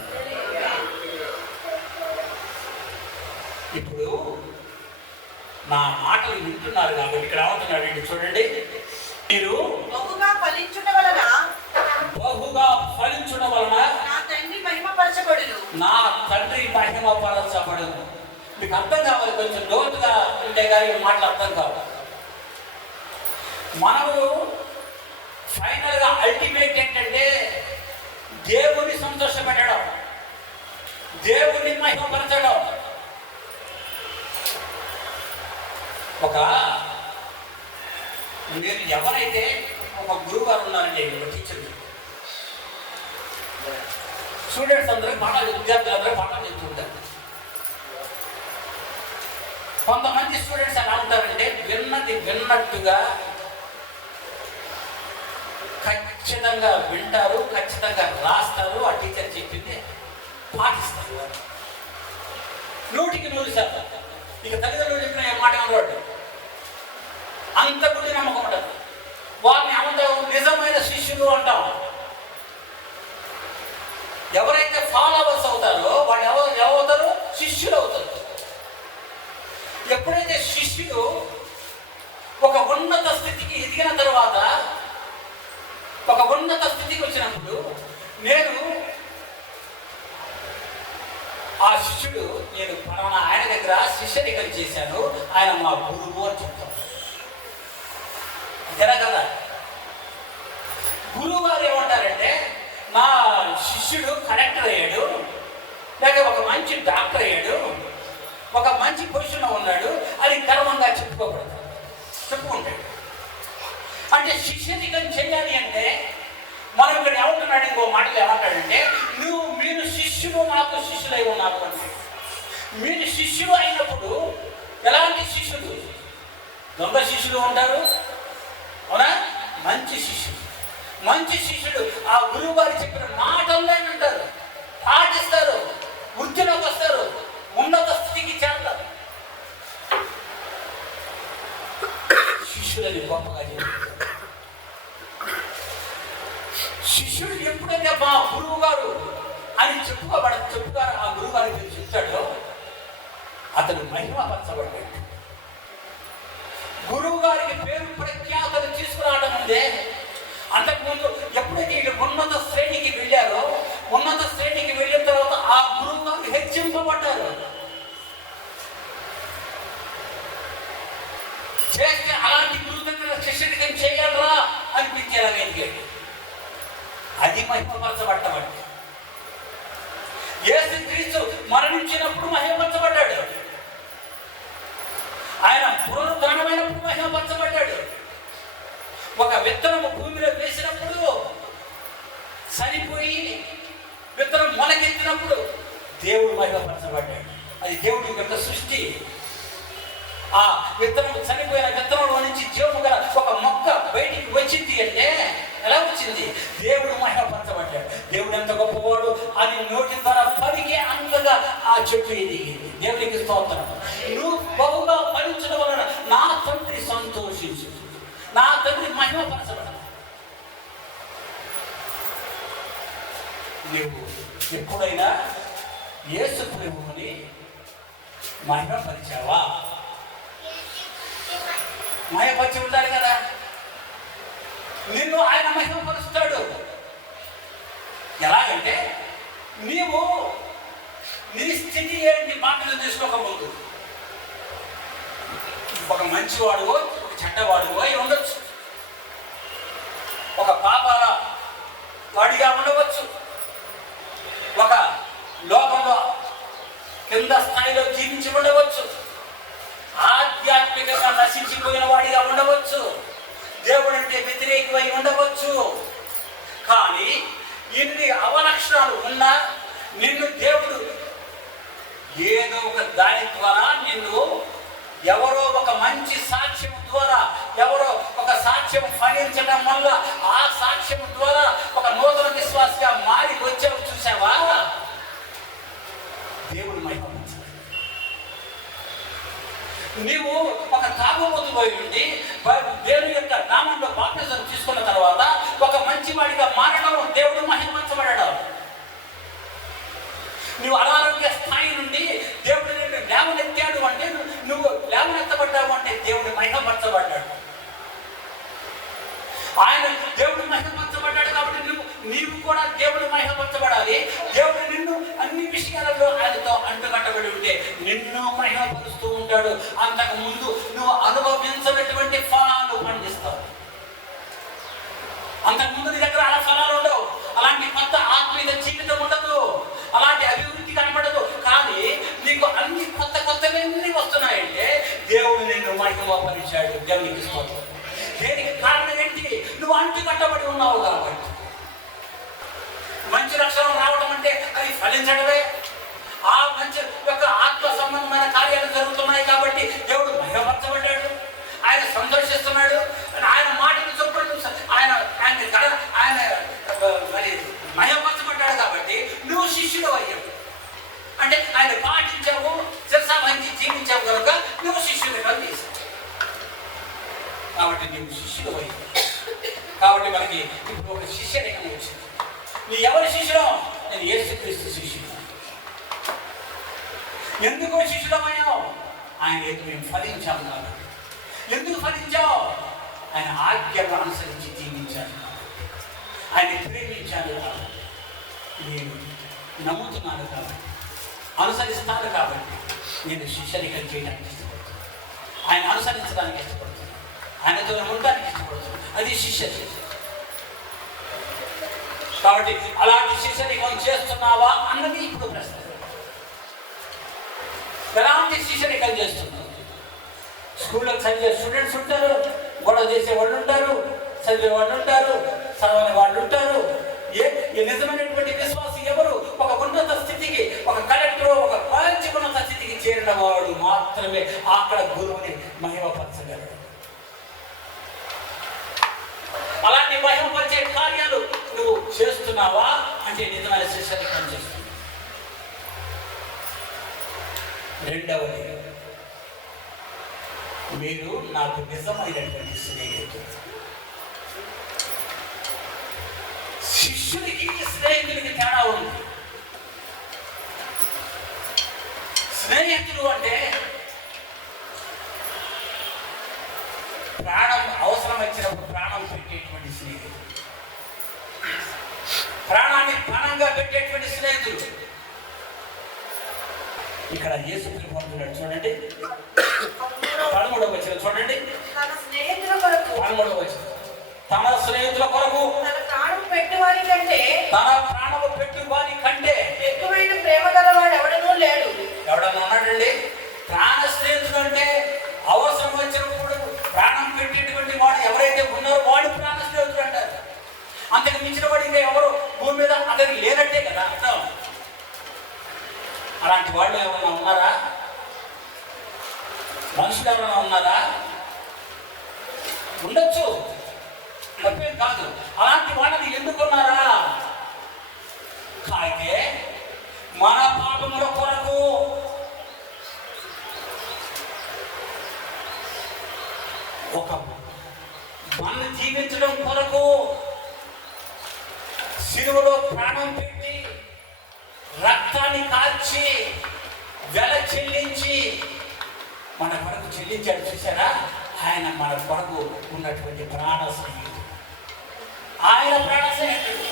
ఇప్పుడు నా మాటలు వింటున్నారు కాబట్టి ఇక్కడ ఏమంటున్నాడు చూడండి, మీరు బహుగా ఫలించుట వలన నా తండ్రి మహిమపరచబడును. మీకు అర్థం కావాలి, కొంచెం లోతుగా ఉంటే కానీ మాటలు అర్థం కావాలి. మనము ఫైనల్గా అల్టిమేట్ ఏంటంటే దేవుని సంతోషపెట్టడం, దేవుని మహిమపరచడం. మీరు ఎవరైతే ఒక గురువు గారు ఉన్నారంటే టీచర్, స్టూడెంట్స్ అందరూ పాఠాలు, విద్యార్థులందరూ పాఠాలు చెప్తుంటారు. కొంతమంది స్టూడెంట్స్ ఎలా ఉంటారంటే విన్నది విన్నట్టుగా ఖచ్చితంగా వింటారు, ఖచ్చితంగా రాస్తారు, ఆ టీచర్ చెప్పింది పాటిస్తారు. 100% ఇక తల్లిదండ్రులు చెప్పిన ఏ మాట అనవాడు అంత గుడి నమ్మకం ఉండదు. వారిని ఏమంటాం? నిజమైన శిష్యులు అంటాం. ఎవరైతే ఫాలోవర్స్ అవుతారో వాళ్ళు ఎవరవుతారు? శిష్యులు అవుతారు. ఎప్పుడైతే శిష్యుడు ఒక ఉన్నత స్థితికి ఎదిగిన తర్వాత, ఒక ఉన్నత స్థితికి వచ్చినప్పుడు, నేను ఆ శిష్యుడు నేను పలానా ఆయన దగ్గర శిష్యరికం చేశాను, ఆయన మా గురువు అని చెప్తాను. అంతేనా కదా? గురువు గారు ఏమంటారంటే నా శిష్యుడు కలెక్టర్ అయ్యాడు, లేక ఒక మంచి డాక్టర్ అయ్యాడు, ఒక మంచి పొజిషన్లో ఉన్నాడు అని గర్వంగా చెప్పుకుంటాడు. అంటే శిష్యరికం చేయాలి అంటే మనం ఇక్కడ ఏమంటున్నాడు? ఇంకో మాటలు ఏమంటాడంటే మీరు శిష్యులు నాకు శిష్యులై ఉన్నారు అంటే. మీరు శిష్యులు అయినప్పుడు ఎలాంటి శిష్యులు? దొంగ శిష్యులు ఉంటారు, అవునా? మంచి శిష్యుడు ఆ గురువు గారు చెప్పిన మాటల్లో ఉంటారు, పాటిస్తారు, వృద్ధిలోకి వస్తారు, ఉన్నత స్థితికి చేస్తారు. శిష్యులని గొప్పగా చెప్తారు. శిష్యుడు ఎప్పుడైతే మా గురువు గారు అని చెప్పుగారు ఆ గురువు గారికి చెప్తాడో అతను మహిమపరచబడ్డాడు. గురువు గారికి పేరు ప్రఖ్యాతలు తీసుకురావడం అంటే అంతకుముందు ఎప్పుడైతే వీళ్ళు ఉన్నత శ్రేణికి వెళ్ళారో, ఉన్నత శ్రేణికి వెళ్ళిన తర్వాత ఆ గురువు గారు హెచ్చింపబడ్డారు. చేస్తే అలాంటి గురువు దగ్గర శిష్యుడికి చేయాలరా అనిపించేలా ఎదిగాడు. అది మహిమపరచబడ్డం అంటే. యేసుక్రీస్తు మరణించినప్పుడు మహిమపరచబడ్డాడు, ఆయన పునరుద్ధానమైనప్పుడు మహిమపరచబడ్డాడు. ఒక విత్తనము భూమిలో వేసినప్పుడు చనిపోయి విత్తనం మొలకెత్తినప్పుడు దేవుడు మహిమపరచబడ్డాడు. అది దేవుడి యొక్క సృష్టి. ఆ విత్తనం చనిపోయిన విత్తనంలో నుంచి జీవము గల ఒక మొక్క బయటికి వచ్చింది అంటే ఎలా వచ్చింది? దేవుడు మహిమపరచబడ్డాడు. దేవుడు ఎంత గొప్పవాడు అని నోటి ద్వారా పలికే అంతగా ఆ చెట్టు ఎదిగింది. దేవునికి స్తోత్రం. నువ్వు బహుగా ఫలించడం వలన నా తండ్రి సంతోషించు, నా తండ్రి మహిమపరచబడ్డాడు. నువ్వు ఎప్పుడైనా యేసు ప్రభువుని మహిమపరిచావా? మహిమపరిచి ఉంటారు కదా, నిన్ను ఆయన మహిమపరుస్తాడు. ఎలాగంటే నీవు నీ స్థితి ఏంటి మాటలు తీసుకోకముందు ఒక మంచివాడుగో ఒక చెడ్డవాడుగో అయి ఉండొచ్చు, ఒక పాపాల వాడిగా ఉండవచ్చు, ఒక లోకంలో కింద స్థాయిలో జీవించి ఉండవచ్చు, ఆధ్యాత్మికంగా నశించిపోయిన వాడిగా ఉండవచ్చు, దేవుడు అంటే వ్యతిరేకమై ఉండవచ్చు. కానీ ఇన్ని అవలక్షణాలు ఉన్నా నిన్ను దేవుడు ఏదో ఒక దాని ద్వారా నిన్ను ఎవరో ఒక మంచి సాక్ష్యం ద్వారా, ఎవరో ఒక సాక్ష్యం ఫలించడం వల్ల ఆ సాక్ష్యం ద్వారా ఒక నూతన విశ్వాసగా మారి వచ్చావు. చూసావా? దేవుడు మహిమపరచాలి. నీవు ఒక తాగుబోతు పోయి ఉండి దేవుని యొక్క నామంలో బాప్తిజం తీసుకున్న తర్వాత ఒక మంచి వాడిగా మారడం దేవుడు మహిమపరచబడ్డాడు. నువ్వు అనారోగ్య స్థాయి నుండి దేవుడు నిన్ను లేవనెత్తాడు అంటే నువ్వు లేవనెత్తబడ్డావు అంటే దేవుడు మహిమపరచబడ్డాడు. ఆయన దేవుడు మహిమపరచబడ్డాడు కాబట్టి నీవు కూడా దేవుడు మహిమపరచబడాలి. దేవుడు నిన్ను అన్ని విషయాలలో ఆయనతో అంటుకట్టబడి ఉంటే నిన్ను మహిమపరుస్తూ ఉంటాడు. అంతకు ముందు నువ్వు అనుభవించినటువంటి ఫలాలు పండిస్తావు. అంతకుముందు నీ దగ్గర అలా ఫలాలు ఉండవు, అలాంటి కొత్త ఆత్మీయ జీవితం ఉండదు, అలాంటి అభివృద్ధి కనబడదు. కానీ నీకు అన్ని కొత్తవన్నీ వస్తున్నాయంటే దేవుడు నిన్ను మహిమపరిచాడు. దేవునికి స్తోత్రం. దేనికి కారణం ఏంటి? నువ్వు అంటు కట్టబడి ఉన్నావు కాబట్టి. మంచి లక్షణం రావడం అంటే అది ఫలించడమే. ఆ మంచి యొక్క ఆత్మ సంబంధమైన కార్యాలు జరుగుతున్నాయి కాబట్టి దేవుడు మహిమపరచబడ్డాడు, ఆయన సంతోషిస్తున్నాడు. ఆయన మాటలు చొప్పున ఆయన మరి మహిమపరచబడ్డాడు కాబట్టి నువ్వు శిష్యుడు అయ్యావు. అంటే ఆయన పాటించావు, శిరసా వహించి జీవించావు కనుక నువ్వు శిష్యుడిగా చేశావు. కాబట్టి నువ్వు శిష్యుడు అయ్యావు. కాబట్టి మనకి ఇప్పుడు ఒక శిష్యరేఖ వచ్చింది. నీ ఎవరి శిష్యుడు? నేను యేసుక్రీస్తు శిష్యుడు. ఎందుకు శిష్యుడమయ్యావు? ఆయన ఎదురు మేము ఫలించాము కాబట్టి. ఎందుకు ఫలించావు? ఆయన ఆజ్ఞలను అనుసరించి జీవించాను, ఆయన ప్రేమించాను కాబట్టి, నేను నమ్ముతున్నాను కాబట్టి, అనుసరిస్తాను కాబట్టి నేను శిష్యరికం చేయడానికి ఇష్టపడుతున్నాను, ఆయన అనుసరించడానికి ఇష్టపడుతున్నాను, ఆయనతో ఉండడానికి ఇష్టపడుతున్నాను. అది శిష్యరికం. కాబట్టి అలాంటి శిష్యరికం చేస్తున్నావా అన్నది ఇప్పుడు ప్రశ్న. ఎలాంటి శిష్యరికం చేస్తున్నావు? స్కూల్లో చదివే స్టూడెంట్స్ ఉంటారు, గొడవ చేసే వాళ్ళు ఉంటారు, చదివే వాళ్ళు ఉంటారు, చదవని వాళ్ళు ఉంటారు. నిజమైనటువంటి విశ్వాసం ఎవరు? ఒక ఉన్నత స్థితికి, ఒక కలెక్టర్, ఒక మంచి ఉన్నత స్థితికి చేరిన వాడు మాత్రమే అక్కడ గురువుని మహిమపరచగలడు. అలాంటి మహిమపరిచే కార్యాలు నువ్వు చేస్తున్నావా అంటే నిజమైన శిష్యరికం చేస్తున్నావు. రెండవది, మీరు నాకు నిజమైనటువంటి స్నేహితులు. శిష్యుడికి స్నేహితుడికి తేడా ఉంది. స్నేహితుడు అంటే ప్రాణం అవసరం వచ్చినప్పుడు ప్రాణం పెట్టేటువంటి స్నేహితుడు, ప్రాణాన్ని ప్రాణంగా పెట్టేటువంటి స్నేహితుడు. ఇక్కడ యేసు పిలుపుతున్నాడు చూడండి, 13వ వచనం చూడండి. తన స్నేహితుల కొరకు, 13వ వచనం, తన స్నేహితుల కొరకు తన ప్రాణం పెట్టువారి కంటే, తన ప్రాణము పెట్టువారి కంటే ఎక్కువైన ప్రేమ గలవాడు ఎవడనూ లేడు. ఎవడన్నా ఉన్నాడండి? ప్రాణ స్నేహితుడు అంటే అవసరం వచ్చినప్పుడు ప్రాణం పెట్టేటువంటి వాడు ఎవరైతే ఉన్నారో వాడు ప్రాణ స్నేహితుడు అంటారు. అంతకు మించిన వాడు ఇంకా ఎవరు భూమి మీద అతనికి లేనట్టే కదా అర్థం. అలాంటి వాళ్ళు ఎవరైనా ఉన్నారా? మనుషులు ఎవరైనా ఉన్నారా? ఉండొచ్చు, తప్పేం కాదు. అలాంటి వాళ్ళని ఎందుకున్నారా? అయితే మన పాపముల కొరకు ఒక మన జీవించడం కొరకు శిలువలో ప్రాణం పెట్టి రక్తాన్ని కాల్చి వెల చెల్లించి మన కొరకు చెల్లించాడు. చూసారా? ఆయన మన కొరకు ఉన్నటువంటి ప్రాణ స్నేహితుడు. ఆయన ప్రాణ స్నేహితుడు.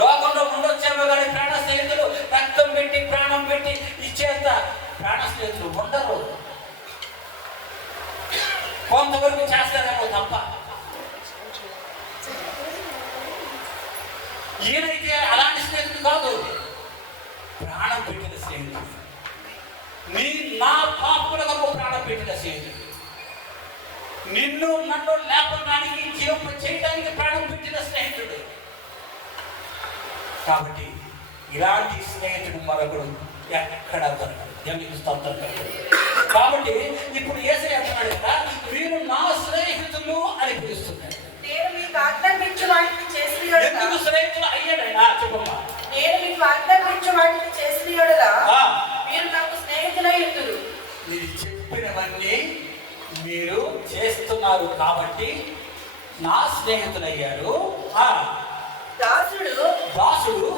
లోకంలో ఉండొచ్చేమో కానీ ప్రాణ స్నేహితులు రక్తం పెట్టి ప్రాణం పెట్టి ఇచ్చేంత ప్రాణ స్నేహితులు ఉండరు. కొంతవరకు చేస్తారేమో తప్ప. ఈయనైతే అలాంటి స్నేహితుడు కాదు, ప్రాణం పెట్టిన స్నేహితుడు. నా పాపులకు ప్రాణం పెట్టిన స్నేహితుడు. నిన్ను నన్ను లేపడానికి జీవం చేయడానికి ప్రాణం పెట్టిన స్నేహితుడు. కాబట్టి ఇలాంటి స్నేహితుడు మరొకడు ఎక్కడ దొరకదు. దేవునికి స్తోత్రం. కాబట్టి ఇప్పుడు యేసయ్య అంటున్నాడు కదా, మీరు నా స్నేహితులు అని పిలుస్తున్నారు. నేను మీకు ఆజ్ఞాపించు వాటిని చేసిన ఎందుకు స్నేహితులు అయ్యాడైనా చెప్పమ్మా. నేను మీకు ఆజ్ఞాపించు వాటిని చేసిన యెడల మీరు నాకు స్నేహితులయ్యుందురు. మీరు చెప్పినవన్నీ మీరు చేస్తున్నారు కాబట్టి నా స్నేహితులయ్యారు. దాసుడు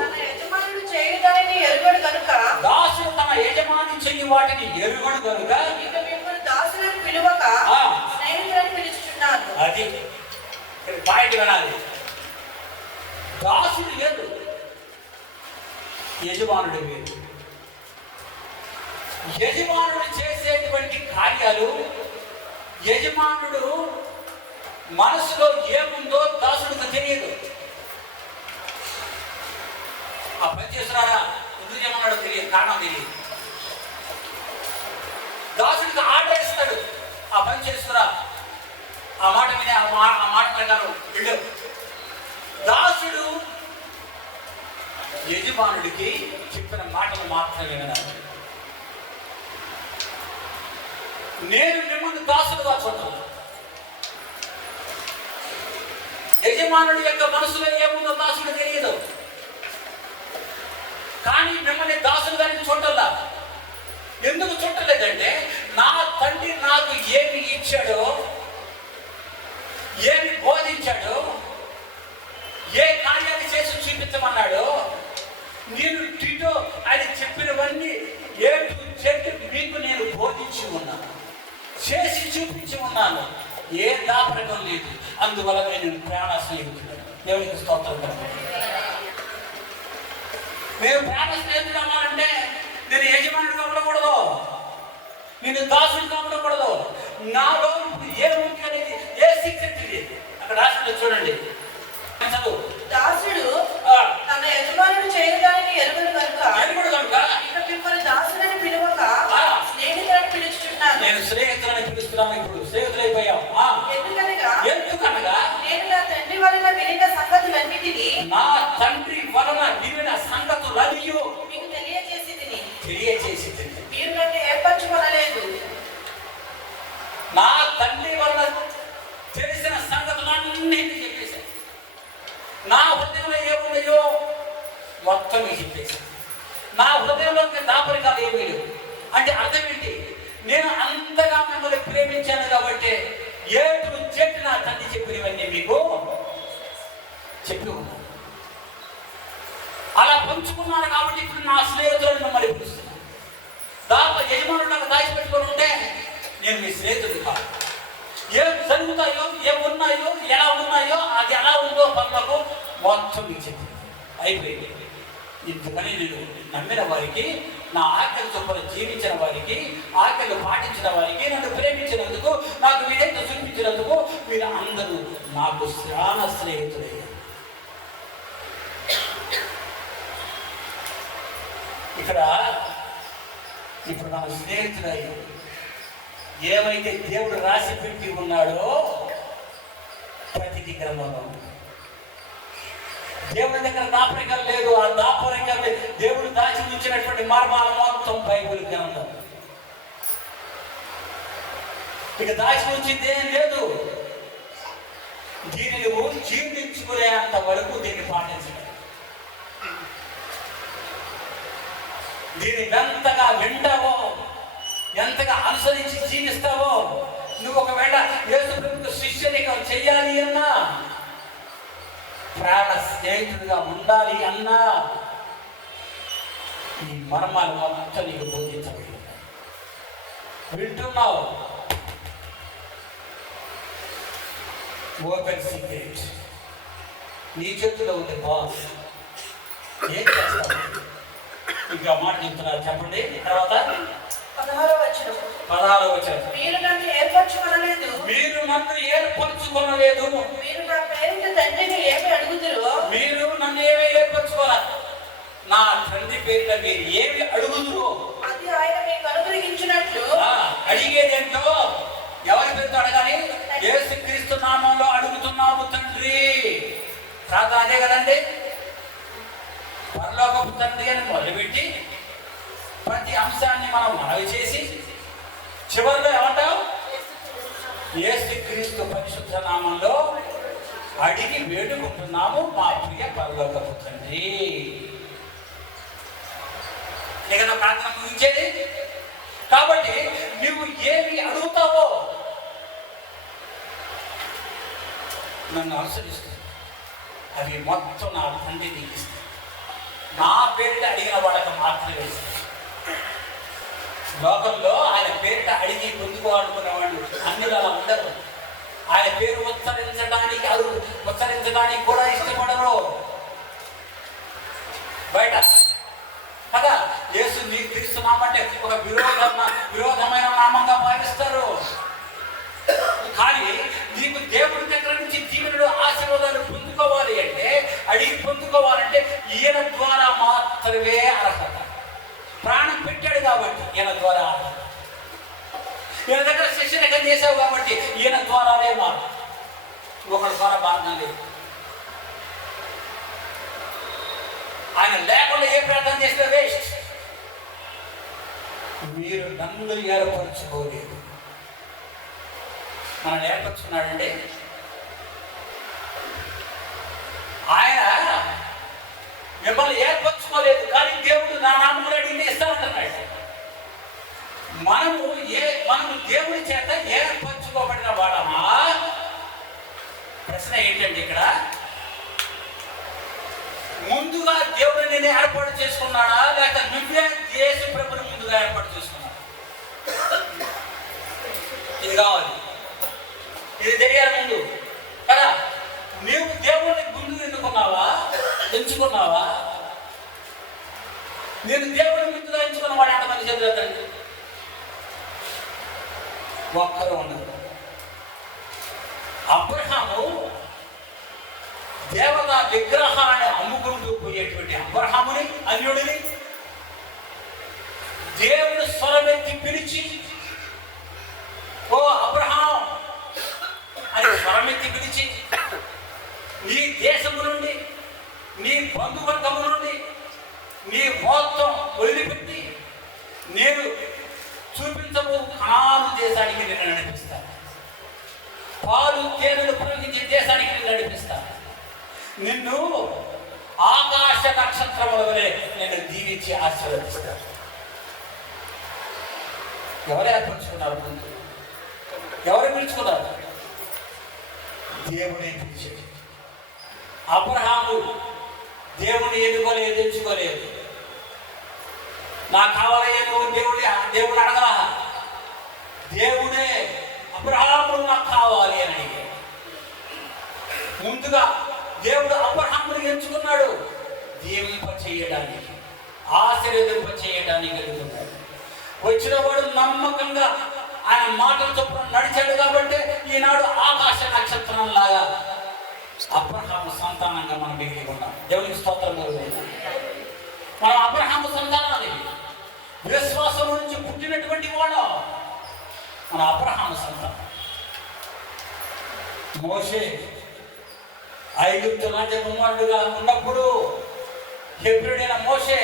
తన యజమానుడు చేయుదానిని ఎరుగడు కనుక, దాసుడు తన యజమాని చెయ్యి వాటిని ఎరుగడు కనుక ఇక మిమ్మల్ని దాసులను పిలువక స్నేహితులను పిలుచుచున్నాను. అది పాయింట్ వినాలి. దాసుడు వేరు, యజమానుడు వేరు. యజమానుడు చేసేటువంటి కార్యాలు, యజమానుడు మనసులో ఏముందో దాసుడికి తెలియదు. ఆ పని చేస్తున్నారా ఎందుకు చేయమన్నాడో తెలియదు, కారణం తెలియదు. దాసుడికి ఆర్డర్ ఇస్తాడు, ఆ పని చేస్తురా, ఆ మాట వినే ఆ మాట ప్రకారం వెళ్ళు. దాసుడు యజమానుడికి చెప్పిన మాటలు మాత్రమే వినాలి. నేను మిమ్మల్ని దాసులుగా చూడాలి. యజమానుడి యొక్క మనసులో ఏముందో దాసుడు తెలియదు, కానీ మిమ్మల్ని దాసులుగానే చూడాలా. ఎందుకు చూడలేదంటే నా తండ్రి నాకు ఏమి ఇచ్చాడో, ఏమి బోధించాడో, ఏ కార్యాన్ని చేసి చూపించమన్నాడో, నేను టిటో ఆయన చెప్పినవన్నీ ఏటు చెట్టు మీకు నేను బోధించి ఉన్నాను, చేసి చూపించి ఉన్నాను. ఏ దాపరకం లేదు. అందువల్ల నేను ప్రాణ స్నేహితుడు. దేవునికి స్తోత్రం. నేను ప్రాణ స్నేహితుడు అవ్వాలంటే నేను యజమానుడిగా ఉండకూడదు, నేను దాసుడిగా ఉండకూడదు. నాలో ఏముంది అనేది ఏ సీక్రెట్ ఇది అక్కడ రాసిన చూడండి. దాసుడు తన యజమానుడు చేయడానికి ఎరుగుడు కనుక ఇక మిమ్మల్ని దాసుడని పిలువక స్నేహితులని పిలుచుచున్నాను. నేను స్నేహితులని పిలుస్తున్నాను. ఇప్పుడు స్నేహితులైపోయాం. ఎందుకనగా నేను నా తండ్రి వలన వినిన సంగతులన్నిటినీ నా తండ్రి వలన వినిన సంగతులన్నీ మీకు తెలియజేసి మీరు నన్ను ఏర్పరచుకోలేదు. నా తండ్రి వలన తెలిసిన సంగతులన్నీ చెప్పేశాను. నా హృదయంలో ఏమున్నాయో మొత్తం చెప్పేశాను. నా హృదయంలో దాపరికాలు ఏమీ లేవు. అంటే అర్థం ఏంటి? నేను అంతగా మిమ్మల్ని ప్రేమించాను కాబట్టి ఏటు చెట్టు నా తండ్రి చెప్పినవన్నీ మీకు చెప్పి ఉన్నాను. అలా పంచుకున్నాను కాబట్టి ఇప్పుడు నా స్నేహితులను మిమ్మల్ని పిలుస్తున్నాను. యజమానుడు నాకు దాచిపెట్టుకొని ఉంటే నేను మీ స్నేహితుడు కాదు. ఏం జరుగుతాయో, ఏం ఉన్నాయో, ఎలా ఉన్నాయో, అది ఎలా ఉందో పనులకు మొత్తం మీకు చెప్పి అయిపోయింది. ఇందుకని నేను నమ్మిన వారికి, నా ఆజ్ఞలు చొప్పున జీవించిన వారికి, ఆజ్ఞలు పాటించిన వారికి, నన్ను ప్రేమించినందుకు, నాకు విధేయత చూపించినందుకు మీరు అందరూ నాకు ప్రాణ స్నేహితులయ్యారు. ఇక్కడ ఇప్పుడు నాకు స్నేహితుడయ్యారు. ఏమైతే దేవుడు రాసి పెట్టి ఉన్నాడో ప్రతికి గ్రంథంలో దేవుడి దగ్గర దాపరికలు లేదు. ఆ దాపరికలు దేవుడు దాచి ఉంచినటువంటి మర్మాలు మొత్తం బైబిల్ గ్రంథం. ఇక దాచి ఉంచింది ఏం లేదు. దీనిని జీర్ణించుకునేంత వరకు దీన్ని పాటించడం. దీన్ని ఎంతగా వింటావో, ఎంతగా అనుసరించి జీవిస్తావో, నువ్వు ఒకవేళ యేసు ప్రభువుకు శిష్యరికం చెయ్యాలి అన్నా, ప్రాణ స్నేహితుడిగా ఉండాలి అన్నా, ఈ మర్మాలు మొత్తం నీకు బోధించబడి వింటున్నావు. ఓపెన్ సీక్రెట్ నీ చేతిలో ఉంది. బాస్ ఏం చేస్తావు? ఇంకా మాట చెప్తున్నారు, చెప్పండి. తర్వాత 16వ వచనం, మీరు నన్ను ఏర్పరచుకొనలేదు, మీరు నా పేరిట తండ్రిని ఏమి అడుగుదురో, మీరు నన్ను ఏమి ఏర్పరచుకోవాలి, నా తండ్రి పేరిట మీరు ఏమి అడుగుదురో అది ఆయన మీకు అనుగ్రహించినట్లు. అడిగేదేంటో ఎవరి పేరుతో అడగాలి? యేసుక్రీస్తు నామంలో అడుగుతున్నాము తండ్రి. ప్రార్థన అదే కదండి. పరలోకపు తండ్రి అని మొదలుపెట్టి ప్రతి అంశాన్ని మనం మనవి చేసి చివరిలో ఏమంటాం? యేసుక్రీస్తు పరిశుద్ధ నామంలో అడిగి వేడుకుంటున్నాము మా ప్రియ పరలోకపు తండ్రి. ఇక ప్రార్థన ముగించేది. కాబట్టి నువ్వు ఏమి అడుగుతావో నన్ను అనుసరిస్తుంది, అవి మొత్తం నా తండ్రి నీకు ఇస్తాను. నా పేరిట అడిగిన వాళ్ళకి మాత్రమే ఇస్తాను. లోకంలో ఆయన పేరిట అడిగి పొందుకోవాలనుకునే వాళ్ళు అన్ని అలా ఉండరు. ఆయన పేరు ఉచ్చరించడానికి కూడా ఇష్టపడరు బయట కదా. యేసు నీకు క్రీస్తున్నామంటే ఒక విరోధమైన నామంగా భావిస్తారు. కానీ నీకు దేవుడి దగ్గర నుంచి దీవెనలు ఆశీర్వాదాలు పొందుకోవాలి అంటే, అడిగి పొందుకోవాలంటే ఈయన ద్వారా మాత్రమే అర్హత. ప్రాణం పెట్టాడు కాబట్టి ఈయన ద్వారా అర్హత. ఈయన దగ్గర శిష్యరికం చేసావు కాబట్టి ఈయన ద్వారానే మార్గం, ఒకరి ద్వారా మార్గం లేదు. ఆయన లేకుండా ఏ ప్రార్థన చేస్తే వేస్ట్. మీరు నన్ను ఏర్పరచుకోలేదు. మనల్ని ఏర్పరచుకున్నాడండి ఆయన. మిమ్మల్ని ఏర్పరచుకోలేదు, కానీ దేవుడు నా నామములో అడిగితే ఇస్తానంటున్నాడు. మనము దేవుడి చేత ఏర్పరచుకోబడిన వాడమా? ప్రశ్న ఏంటండి ఇక్కడ? ముందుగా దేవుడు నేను ఏర్పాటు చేసుకున్నాడా, లేక నువ్వే యేసు ప్రభుని ముందుగా ఏర్పాటు చేసుకున్నాడు? ఇది కావాలి, ఇది తెలియాలి ముందు కదా. నీవు దేవుడిని ముందు ఎంచుకున్నావా? నేను దేవుడిని ముందుగా ఎంచుకున్నవాడు ఎంతమంది చెబుతారండి? ఒక్కరు ఉన్నారు. అబ్రహాము దేవత విగ్రహాన్ని అమ్ముకుంటూ పోయేటువంటి అబ్రహాముని, అన్యుడిని దేవుడు స్వరమెత్తి పిలిచి, ఓ అబ్రహాం అని స్వరమెత్తి పిలిచి, నీ దేశము నుండి, నీ బంధువర్గము నుండి, నీ మొత్తం వదిలిపెట్టి నేను చూపించబో కనాను దేశానికి నేను నడిపిస్తాను. పాలు తేనెలు ప్రవహించే దేశానికి నేను నడిపిస్తాను. నిన్ను ఆకాశ నక్షత్రముల వలె నేను దీవించి ఆశీర్వదిస్తాను. ఎవరు ఏర్పరచుకున్నారు? ముందు ఎవరు పిలుచుకున్నారు? దేవుడే పిలిచాడు. అబ్రహాము దేవుని ఎన్నుకోలేదు, ఎంచుకోలేదు. నాకు కావాలయ్యా నువ్వు దేవుడు అడగలా. దేవుడే అబ్రహాము నాకు కావాలి అని అడిగాడు. ముందుగా దేవుడు అబ్రహాముని ఎంచుకున్నాడు, దీవింప చేయడానికి, ఆశీర్వదింప చేయడానికి వెళ్తున్నాడు. వచ్చిన వాడు నమ్మకంగా ఆయన మాటల చొప్పున నడిచాడు కాబట్టి ఈనాడు ఆకాశ నక్షత్రం లాగా అబ్రహాము సంతానంగా మనం మిగిలి ఉన్నాం. దేవునికి స్తోత్రం. మనం అబ్రహాము సంతానాన్ని విశ్వాసం నుంచి పుట్టినటువంటి వాడు మన అబ్రహాము సంతానం. మోషే ఐగుప్తు రాజ్య కుమారుడుగా ఉన్నప్పుడు హెబ్రీయుడైన మోషే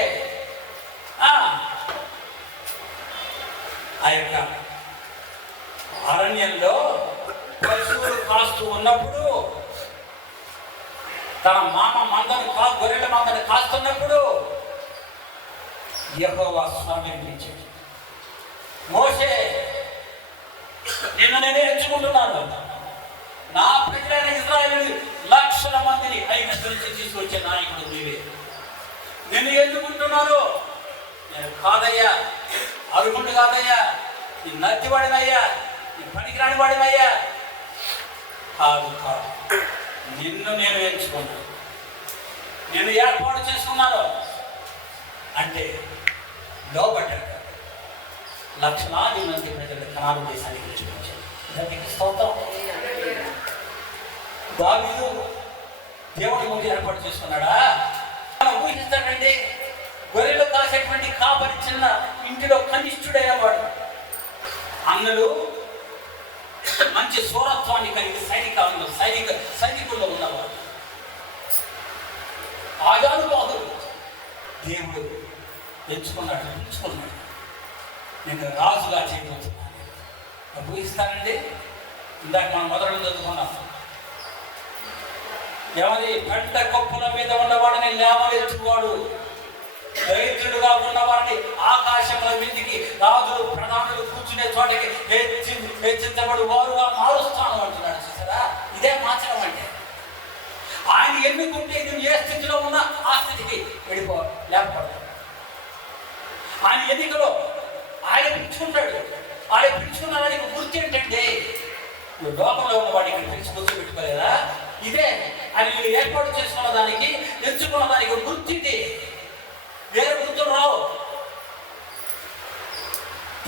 ఆ యొక్క అరణ్యంలో పశువులు కాస్తూ ఉన్నప్పుడు, తన గొర్రెల మందని కాస్తున్నప్పుడు యెహోవా స్వరం వినిపించాడు. మోషే, నిన్ను నేనే ఎంచుకుంటున్నాను. నా ప్రజలైన ఇశ్రాయేలు లక్షల మందిని ఐగుప్తు నుంచి తీసుకొచ్చే నాయకుడు నీవే. నిన్ను ఎందుకుంటున్నాను? నేను కాదయ్యా, అరుగుండు కాదయ్యా, నీ నత్తివాడినయ్యా, నీ పనికిరాని వాడినయ్యా. కాదు, నిన్ను నేను ఎంచుకున్నాను, నేను ఏర్పాటు చేసుకున్నాను అంటే లోబడ్డాడు. లక్షలాది మంది ప్రజలు కనాను దేశానికి చూపించారు. దానికి స్తోత్రం. దావీదు దేవుడి ముందు ఏర్పాటు చేసుకున్నాడా? మనం ఊహిస్తాడండి, గొర్రెలు కాసేటువంటి కాపరి చిన్న ఇంటిలో కనిష్ఠుడైన వాడు, అన్నలు మంచి సూరత్వాన్ని కలిగి సైనికుల్లో ఉన్నవాడు, ఆజానుబాహుడు. దేవుడు పిలుచుకున్నాడు, నేను రాజుగా చేయబోతున్నాను. ఊహిస్తానండి. ఇందాక మనం మొదలు చదువుకున్నాం, ఎవరి పెంట కొప్పుల మీద ఉన్నవాడిని లేవనెత్తువాడు, దరిద్రుడుగా ఉన్నవాడిని ఆకాశముల మీదికి రాజులు ప్రధానులు కూర్చునే చోటకి హెచ్చించబడు వారుగా మారుస్తాను అంటున్నాడు. చూసారా, ఇదే మార్చడం అంటే. ఆయన ఎన్నుకుంటే నువ్వు ఏ స్థితిలో ఉన్నా ఆ స్థితికి లేకపోతాడు. ఆయన ఎన్నికలో ఆయన పిలుచుకుంటాడు. ఆయన పిలుచుకున్నానికి గుర్తు ఏంటంటే, నువ్వు లోకంలో ఉన్నవాడికి పిలిచి గుర్తు పెట్టుకోలేదా? ఇదే ఆయన నువ్వు ఏర్పాటు చేసుకున్న దానికి, ఎంచుకున్న దానికి గుర్తు ఇది. వేరే గుర్తులు రావు.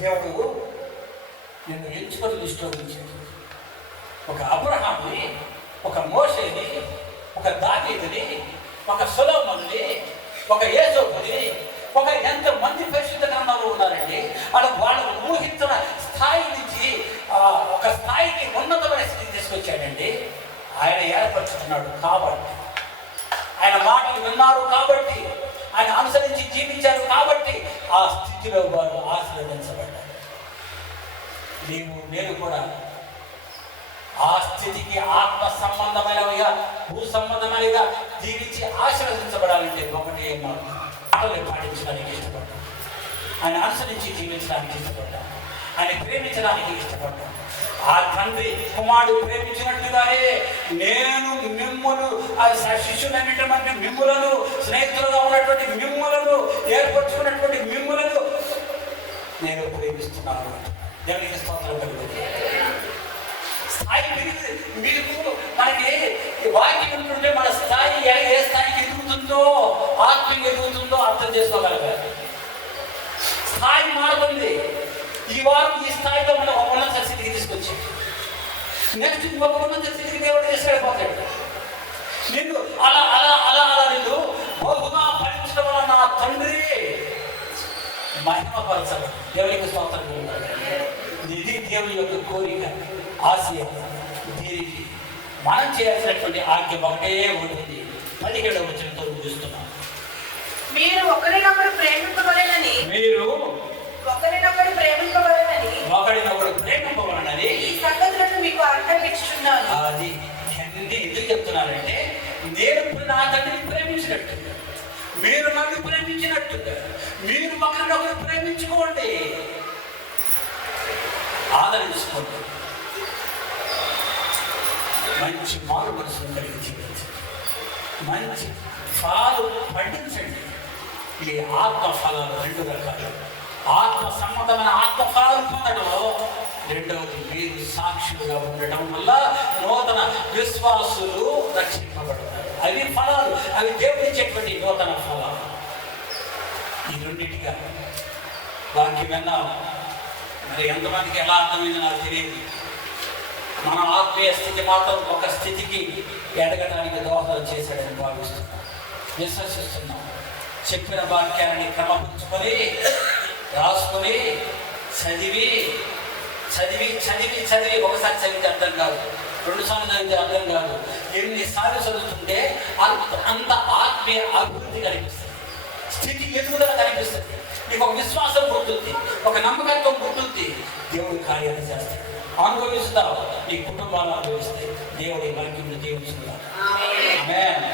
దేవుడు నిన్ను ఎంచుకొని నిష్ఠోరించాడు. ఒక అబ్రహాముని, ఒక మోషేని, ఒక దావీదుని, ఒక సొలొమోనుని, ఒక యోసేపుని, ఒక ఎంతమంది పరిశుద్ధ గ్రంథంలో ఉన్నారండి. వాళ్ళు ఊహించిన స్థాయి నుంచి ఒక స్థాయికి ఉన్నతమైన స్థితికి తీసుకొచ్చాడండి. ఆయన ఏర్పరచుకున్నాడు కాబట్టి, ఆయన మాటలు విన్నారు కాబట్టి, ఆయన అనుసరించి జీవించారు కాబట్టి ఆ స్థితిలో వారు ఆశీర్వదించబడ్డారు. నేను కూడా ఆ స్థితికి ఆత్మ సంబంధమైనవిగా భూ సంబంధమైనవిగా జీవించి ఆశీర్వదించబడాలంటే ఒకటి మాటలు పాటించడానికి ఇష్టపడ్డాను, ఆయన అనుసరించి జీవించడానికి ఇష్టపడ్డాను, ఆయన ప్రేమించడానికి ఇష్టపడ్డాను. ఆ తండ్రి కుమారుడు ప్రేమించినట్టుగానే నేను మిమ్ములు శిష్యులైనటువంటి మిమ్ములను, స్నేహితులుగా ఉన్నటువంటి మిమ్ములను, ఏర్పరచుకున్నటువంటి మిమ్ములను నేను ప్రేమిస్తున్నాను. దేవునికి స్తోత్రం కలుగుతుంది. స్థాయి మీకు మనకి వాక్యం ఉంటుంటే మన స్థాయి ఏ స్థాయికి ఎదుగుతుందో, ఆత్మీయంగా ఎదుగుతుందో అర్థం చేసుకోగలగాలి. స్థాయి మారుతుంది. ఈ వారం ఈ స్థాయిలో మనం ఒక ఉన్నత స్థితికి తీసుకొచ్చి నెక్స్ట్ ఇంకొక ఉన్నత స్థితికి దేవుడు తీసుకెళ్ళిపోతాడు. నిన్ను అలా అలా అలా అలా నిన్ను బహుగా ఫలించడం వల్ల నా తండ్రి మహిమపరచడం. దేవునికి స్తోత్రం. ఇది దేవుని యొక్క కోరిక, ఆశయం. దీనికి మనం చేయాల్సినటువంటి ఆజ్ఞ ఒకటే ఉంటుంది. 17వ వచనంతో చూస్తున్నాం. మీరు ఒకరినొకరు ప్రేమింపవలెనని ఈ సంగతులను మీకు ఆజ్ఞాపించుచున్నాను. అది ఎందుకు చెప్తున్నానంటే, నేను ఇప్పుడు నా తండ్రిని ప్రేమించినట్టుగా మీరు నన్ను ప్రేమించినట్టుగా మీరు ఒకరినొకరు ప్రేమించుకోండి, ఆదరించుకోండి, మంచి మారు మనసును కలిగి జీవించండి, మంచి ఫలాలు పండించండి. ఈ ఆత్మ ఫలాలు 2 రకాలు. ఆత్మ సంబంధమైన ఆత్మ ఫలాలు పొందడంలో రెండవది మీరు సాక్షులుగా ఉండటం వల్ల నూతన విశ్వాసులు రక్షింపబడతారు. అవి ఫలాలు, అవి దేవుడిచ్చేటువంటి నూతన ఫలాలు. ఈ రెండింటిగా వాక్యం విన్నాం. మరి ఎంతమందికి ఎలా అర్థమైంది నాకు తెలియదు. మన ఆత్మీయ స్థితి మాత్రం ఒక స్థితికి ఎదగడానికి దోహదం చేశాడని భావిస్తున్నాం, విశ్వసిస్తున్నాం. చెప్పిన వాక్యాన్ని క్రమపరుచుకొని రాసుకొని చదివి చదివి చదివి చదివి ఒకసారి చదివితే అర్థం కాదు, 2 సార్లు చదివితే అర్థం కాదు. ఎన్నిసార్లు చదువుతుంటే అంత ఆత్మీయ అభివృద్ధి కనిపిస్తుంది, స్థితి ఎదుగుదల కనిపిస్తుంది. నీకు ఒక విశ్వాసం పుడుతుంది, ఒక నమ్మకత్వం పుడుతుంది. దేవుడి కార్యాలు చేస్తాడు, అనుభవిస్తావు, నీ కుటుంబాలు అనుభవిస్తాయి. దేవుడి వాక్యం దీవించుకుందాం. ఆమేన్.